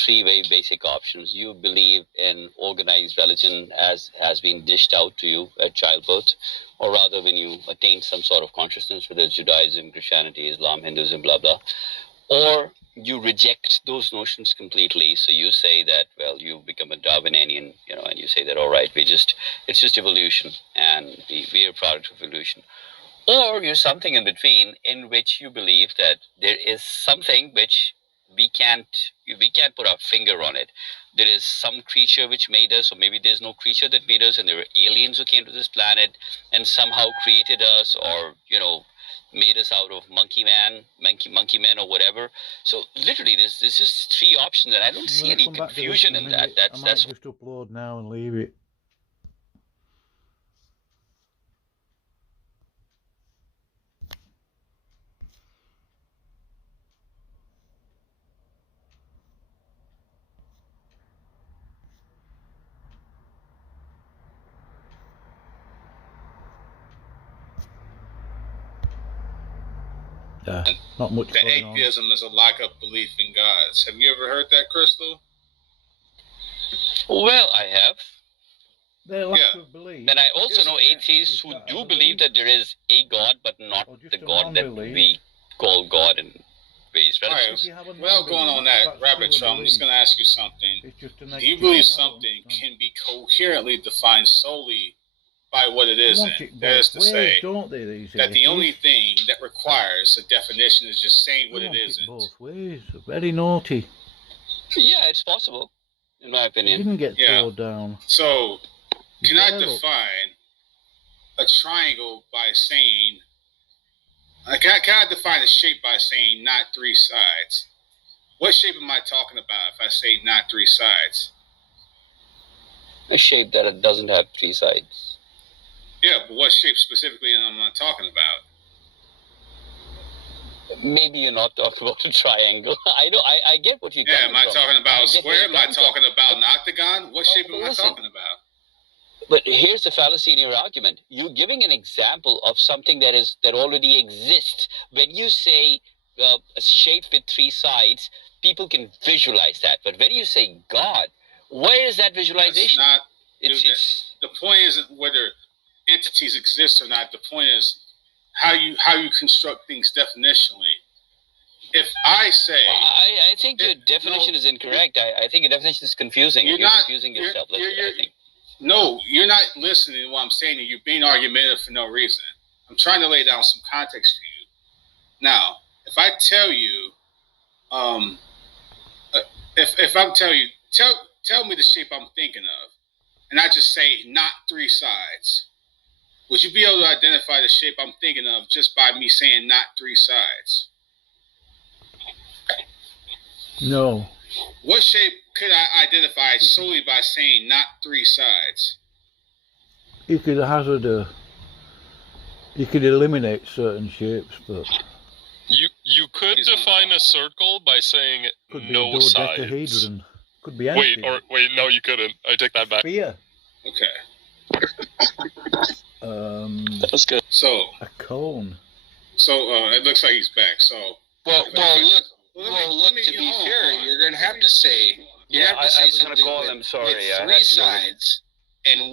three very basic options. You believe in organized religion as has been dished out to you at childbirth, or rather when you attain some sort of consciousness, whether it's Judaism, Christianity, Islam, Hinduism, blah, blah. Or you reject those notions completely. So you say that, well, you become a Darwinian, and you say that, all right, it's just evolution, and we are a product of evolution. Or you're something in between, in which you believe that there is something which we can't put our finger on it. There is some creature which made us, or maybe there's no creature that made us, and there were aliens who came to this planet and somehow created us, or made us out of monkey man or whatever. So literally this is three options, and I don't see any confusion in that. That's just upload now and leave it. Not much. The atheism is a lack of belief in gods. Have you ever heard that, Crystal? Well, I have. They lack of belief. And I also know atheists who do believe that there is a God, but not the God that we call God in various religions. Without going on that rabbit trail, I'm just going to ask you something. Do you believe something can be coherently defined solely by what it isn't? That is to say, that the only thing that requires a definition is just saying what it isn't. Both ways. Very naughty. Yeah, it's possible, in my opinion. Didn't get thrown down. So, can I define a triangle by saying, can I define a shape by saying not three sides? What shape am I talking about if I say not three sides? A shape that it doesn't have three sides. Yeah, but what shape specifically am I talking about? Maybe you're not talking about a triangle. I know. I get what you're Yeah, coming am I from. talking about I a get where square? you're Am I coming from. talking about an octagon? What shape am I Listen. talking about? But here's the fallacy in your argument. You're giving an example of something that already exists. When you say a shape with three sides, people can visualize that. But when you say God, where is that visualization? The point isn't whether entities exist or not. The point is how you construct things definitionally. If I say, I think your definition is incorrect. I think your definition is confusing. You're confusing yourself. That's what I think. No, you're not listening to what I'm saying, and you're being argumentative for no reason. I'm trying to lay down some context for you. Now, if I tell you, if I'm telling you, tell me the shape I'm thinking of, and I just say not three sides, would you be able to identify the shape I'm thinking of just by me saying not three sides? No. What shape could I identify solely by saying not three sides? You could hazard you could eliminate certain shapes, but you could define a circle by saying could be no a sides. dodecahedron. Could be anything. Wait, no, you couldn't. I take that back. Sphere. Okay. That's good. So a cone. So it looks like he's back. So look. To be fair, you're going to have to say something with three sides and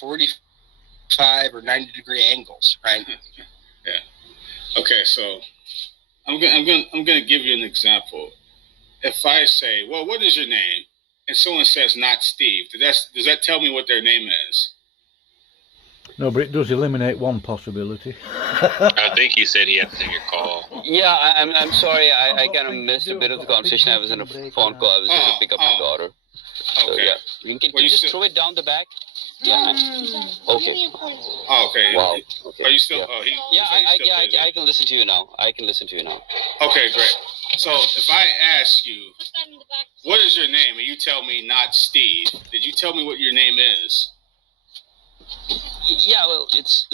45 or 90 degree angles, right? Yeah. Okay, so I'm gonna give you an example. If I say, "Well, what is your name?" and someone says, "Not Steve," does that tell me what their name is? No, but it does eliminate one possibility. I think he said he had to take your call. Yeah, I'm sorry. I kind of missed a bit of the conversation. I was in a phone call. I was going to pick up my daughter. So, Okay. yeah. Can you just throw it down the back? Yeah. Okay. Oh, okay. Wow. Okay. Are you still? Yeah. I can listen to you now. Okay, great. So if I ask you, what is your name, and you tell me not Steve, did you tell me what your name is? Yeah. Well, it's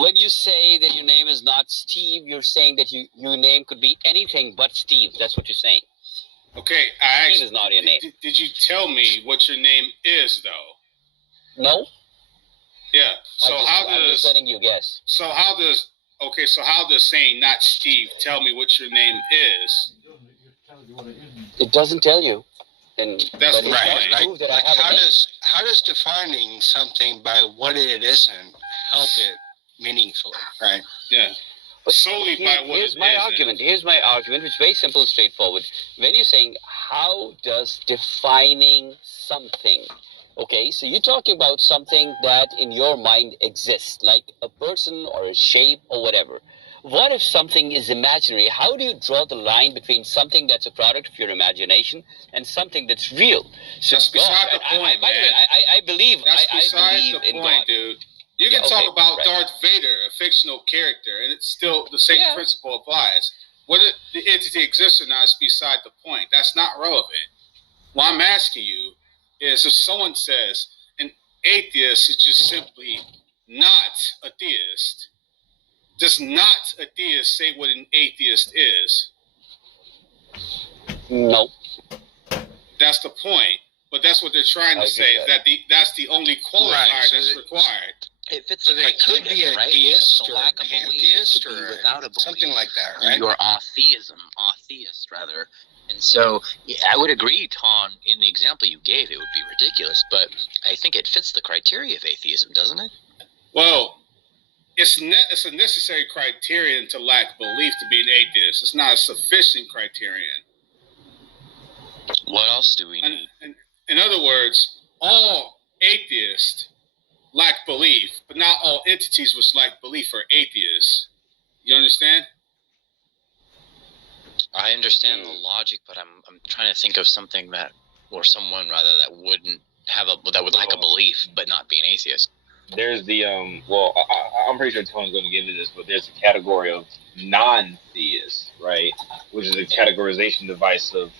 when you say that your name is not Steve, you're saying that your name could be anything but Steve. That's what you're saying. Okay, I Steve is not your name. Did you tell me what your name is, though? No. Yeah. So I'm just letting you guess. So how does saying not Steve tell me what your name is? It doesn't tell you. And that's right. How does defining something by what it isn't help it meaningfully? Right. Yeah. Solely by what Here's my argument. Here's my argument, which is very simple and straightforward. When you're saying, how does defining something? Okay, so you're talking about something that in your mind exists, like a person or a shape or whatever. What if something is imaginary? How do you draw the line between something that's a product of your imagination and something that's real? So that's beside the point, by the way, I believe the in point, God. Dude. You can talk about Darth Vader, a fictional character, and it's still the same principle applies. Whether the entity exists or not is beside the point. That's not relevant. What I'm asking you is, if someone says an atheist is just simply not a theist, does not a theist say what an atheist is? No. That's the point. But that's what they're trying to say, that that's the only qualifier that's required. It fits so they could be a deist or a pantheist or without a belief. Something like that, right? You're atheist rather. And so I would agree, Tom, in the example you gave, it would be ridiculous, but I think it fits the criteria of atheism, doesn't it? Well, it's a necessary criterion to lack belief to be an atheist. It's not a sufficient criterion. What else do we need? In other words, all atheists lack belief, but not all entities which lack belief are atheists. You understand? I understand the logic, but I'm trying to think of something that, or someone rather, that would lack a belief but not be an atheist. There's the I'm pretty sure Tony's going to get into this, but there's a category of non-theists, right? Which is a categorization device of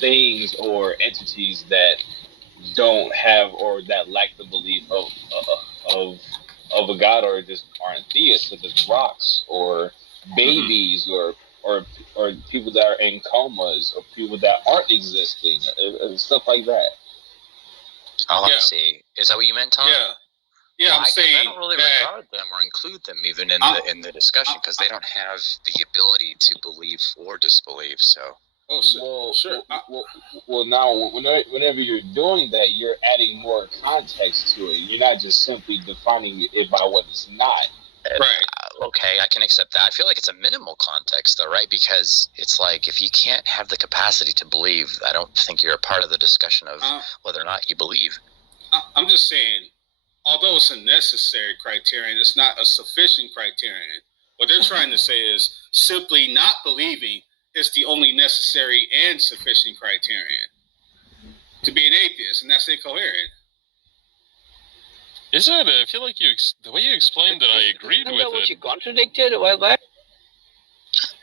things or entities that don't have or that lack the belief of a god or just aren't theists, such as rocks or babies or people that are in comas or people that aren't existing and stuff like that. Oh, I see. Is that what you meant, Tom? Yeah, Well, I'm saying I don't really that regard them or include them even in the discussion because they don't have the ability to believe or disbelieve. So. Well, now, whenever you're doing that, you're adding more context to it. You're not just simply defining it by what it's not. Right. Okay, I can accept that. I feel like it's a minimal context, though, right? Because it's like if you can't have the capacity to believe, I don't think you're a part of the discussion of whether or not you believe. I'm just saying, although it's a necessary criterion, it's not a sufficient criterion. What they're trying to say is simply not believing is the only necessary and sufficient criterion to be an atheist, and that's incoherent. Is it? I feel like the way you explained it, I agreed with what it. you contradicted a while back?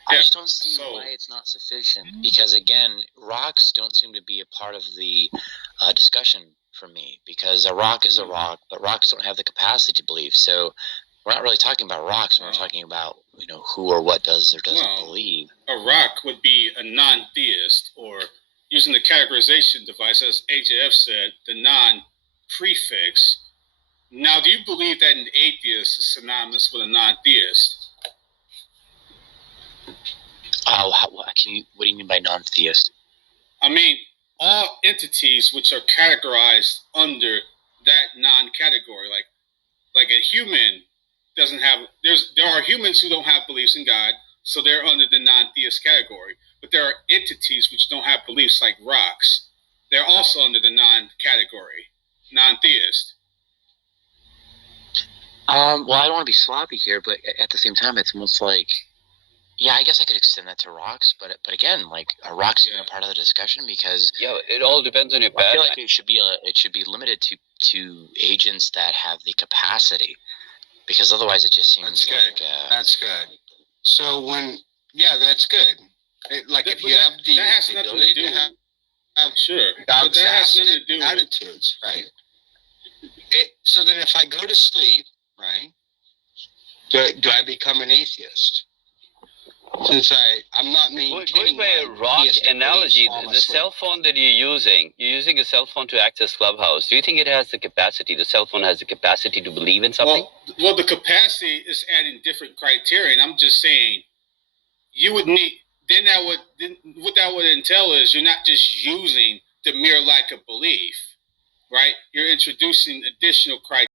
I just don't see why it's not sufficient. Because again, rocks don't seem to be a part of the discussion for me. Because a rock is a rock, but rocks don't have the capacity to believe. So we're not really talking about rocks. We're talking about who or what does or doesn't believe. A rock would be a non-theist, or using the categorization device, as AJF said, the non-prefix. Now, do you believe that an atheist is synonymous with a non-theist? What do you mean by non-theist? I mean, all entities which are categorized under that non-category, like a human doesn't have. There are humans who don't have beliefs in God, so they're under the non-theist category. But there are entities which don't have beliefs, like rocks. They're also under the non-category, non-theist. Well, I don't want to be sloppy here, but at the same time, it's almost like, yeah, I guess I could extend that to rocks, but again, like, are rocks even a part of the discussion? Because it all depends on your I feel like it should be limited to agents that have the capacity, because otherwise it just seems like that's good. So that's good. If you have the ability to have sure, but that has nothing to do with attitudes, right? So then, if I go to sleep, right, do I become an atheist? Since I'm not maintaining going by a rock analogy, the cell phone that you're using a cell phone to access Clubhouse. Do you think it has the capacity? The cell phone has the capacity to believe in something? Well, the capacity is adding different criteria. And I'm just saying, you would need what that would entail is you're not just using the mere lack of belief, right? You're introducing additional criteria.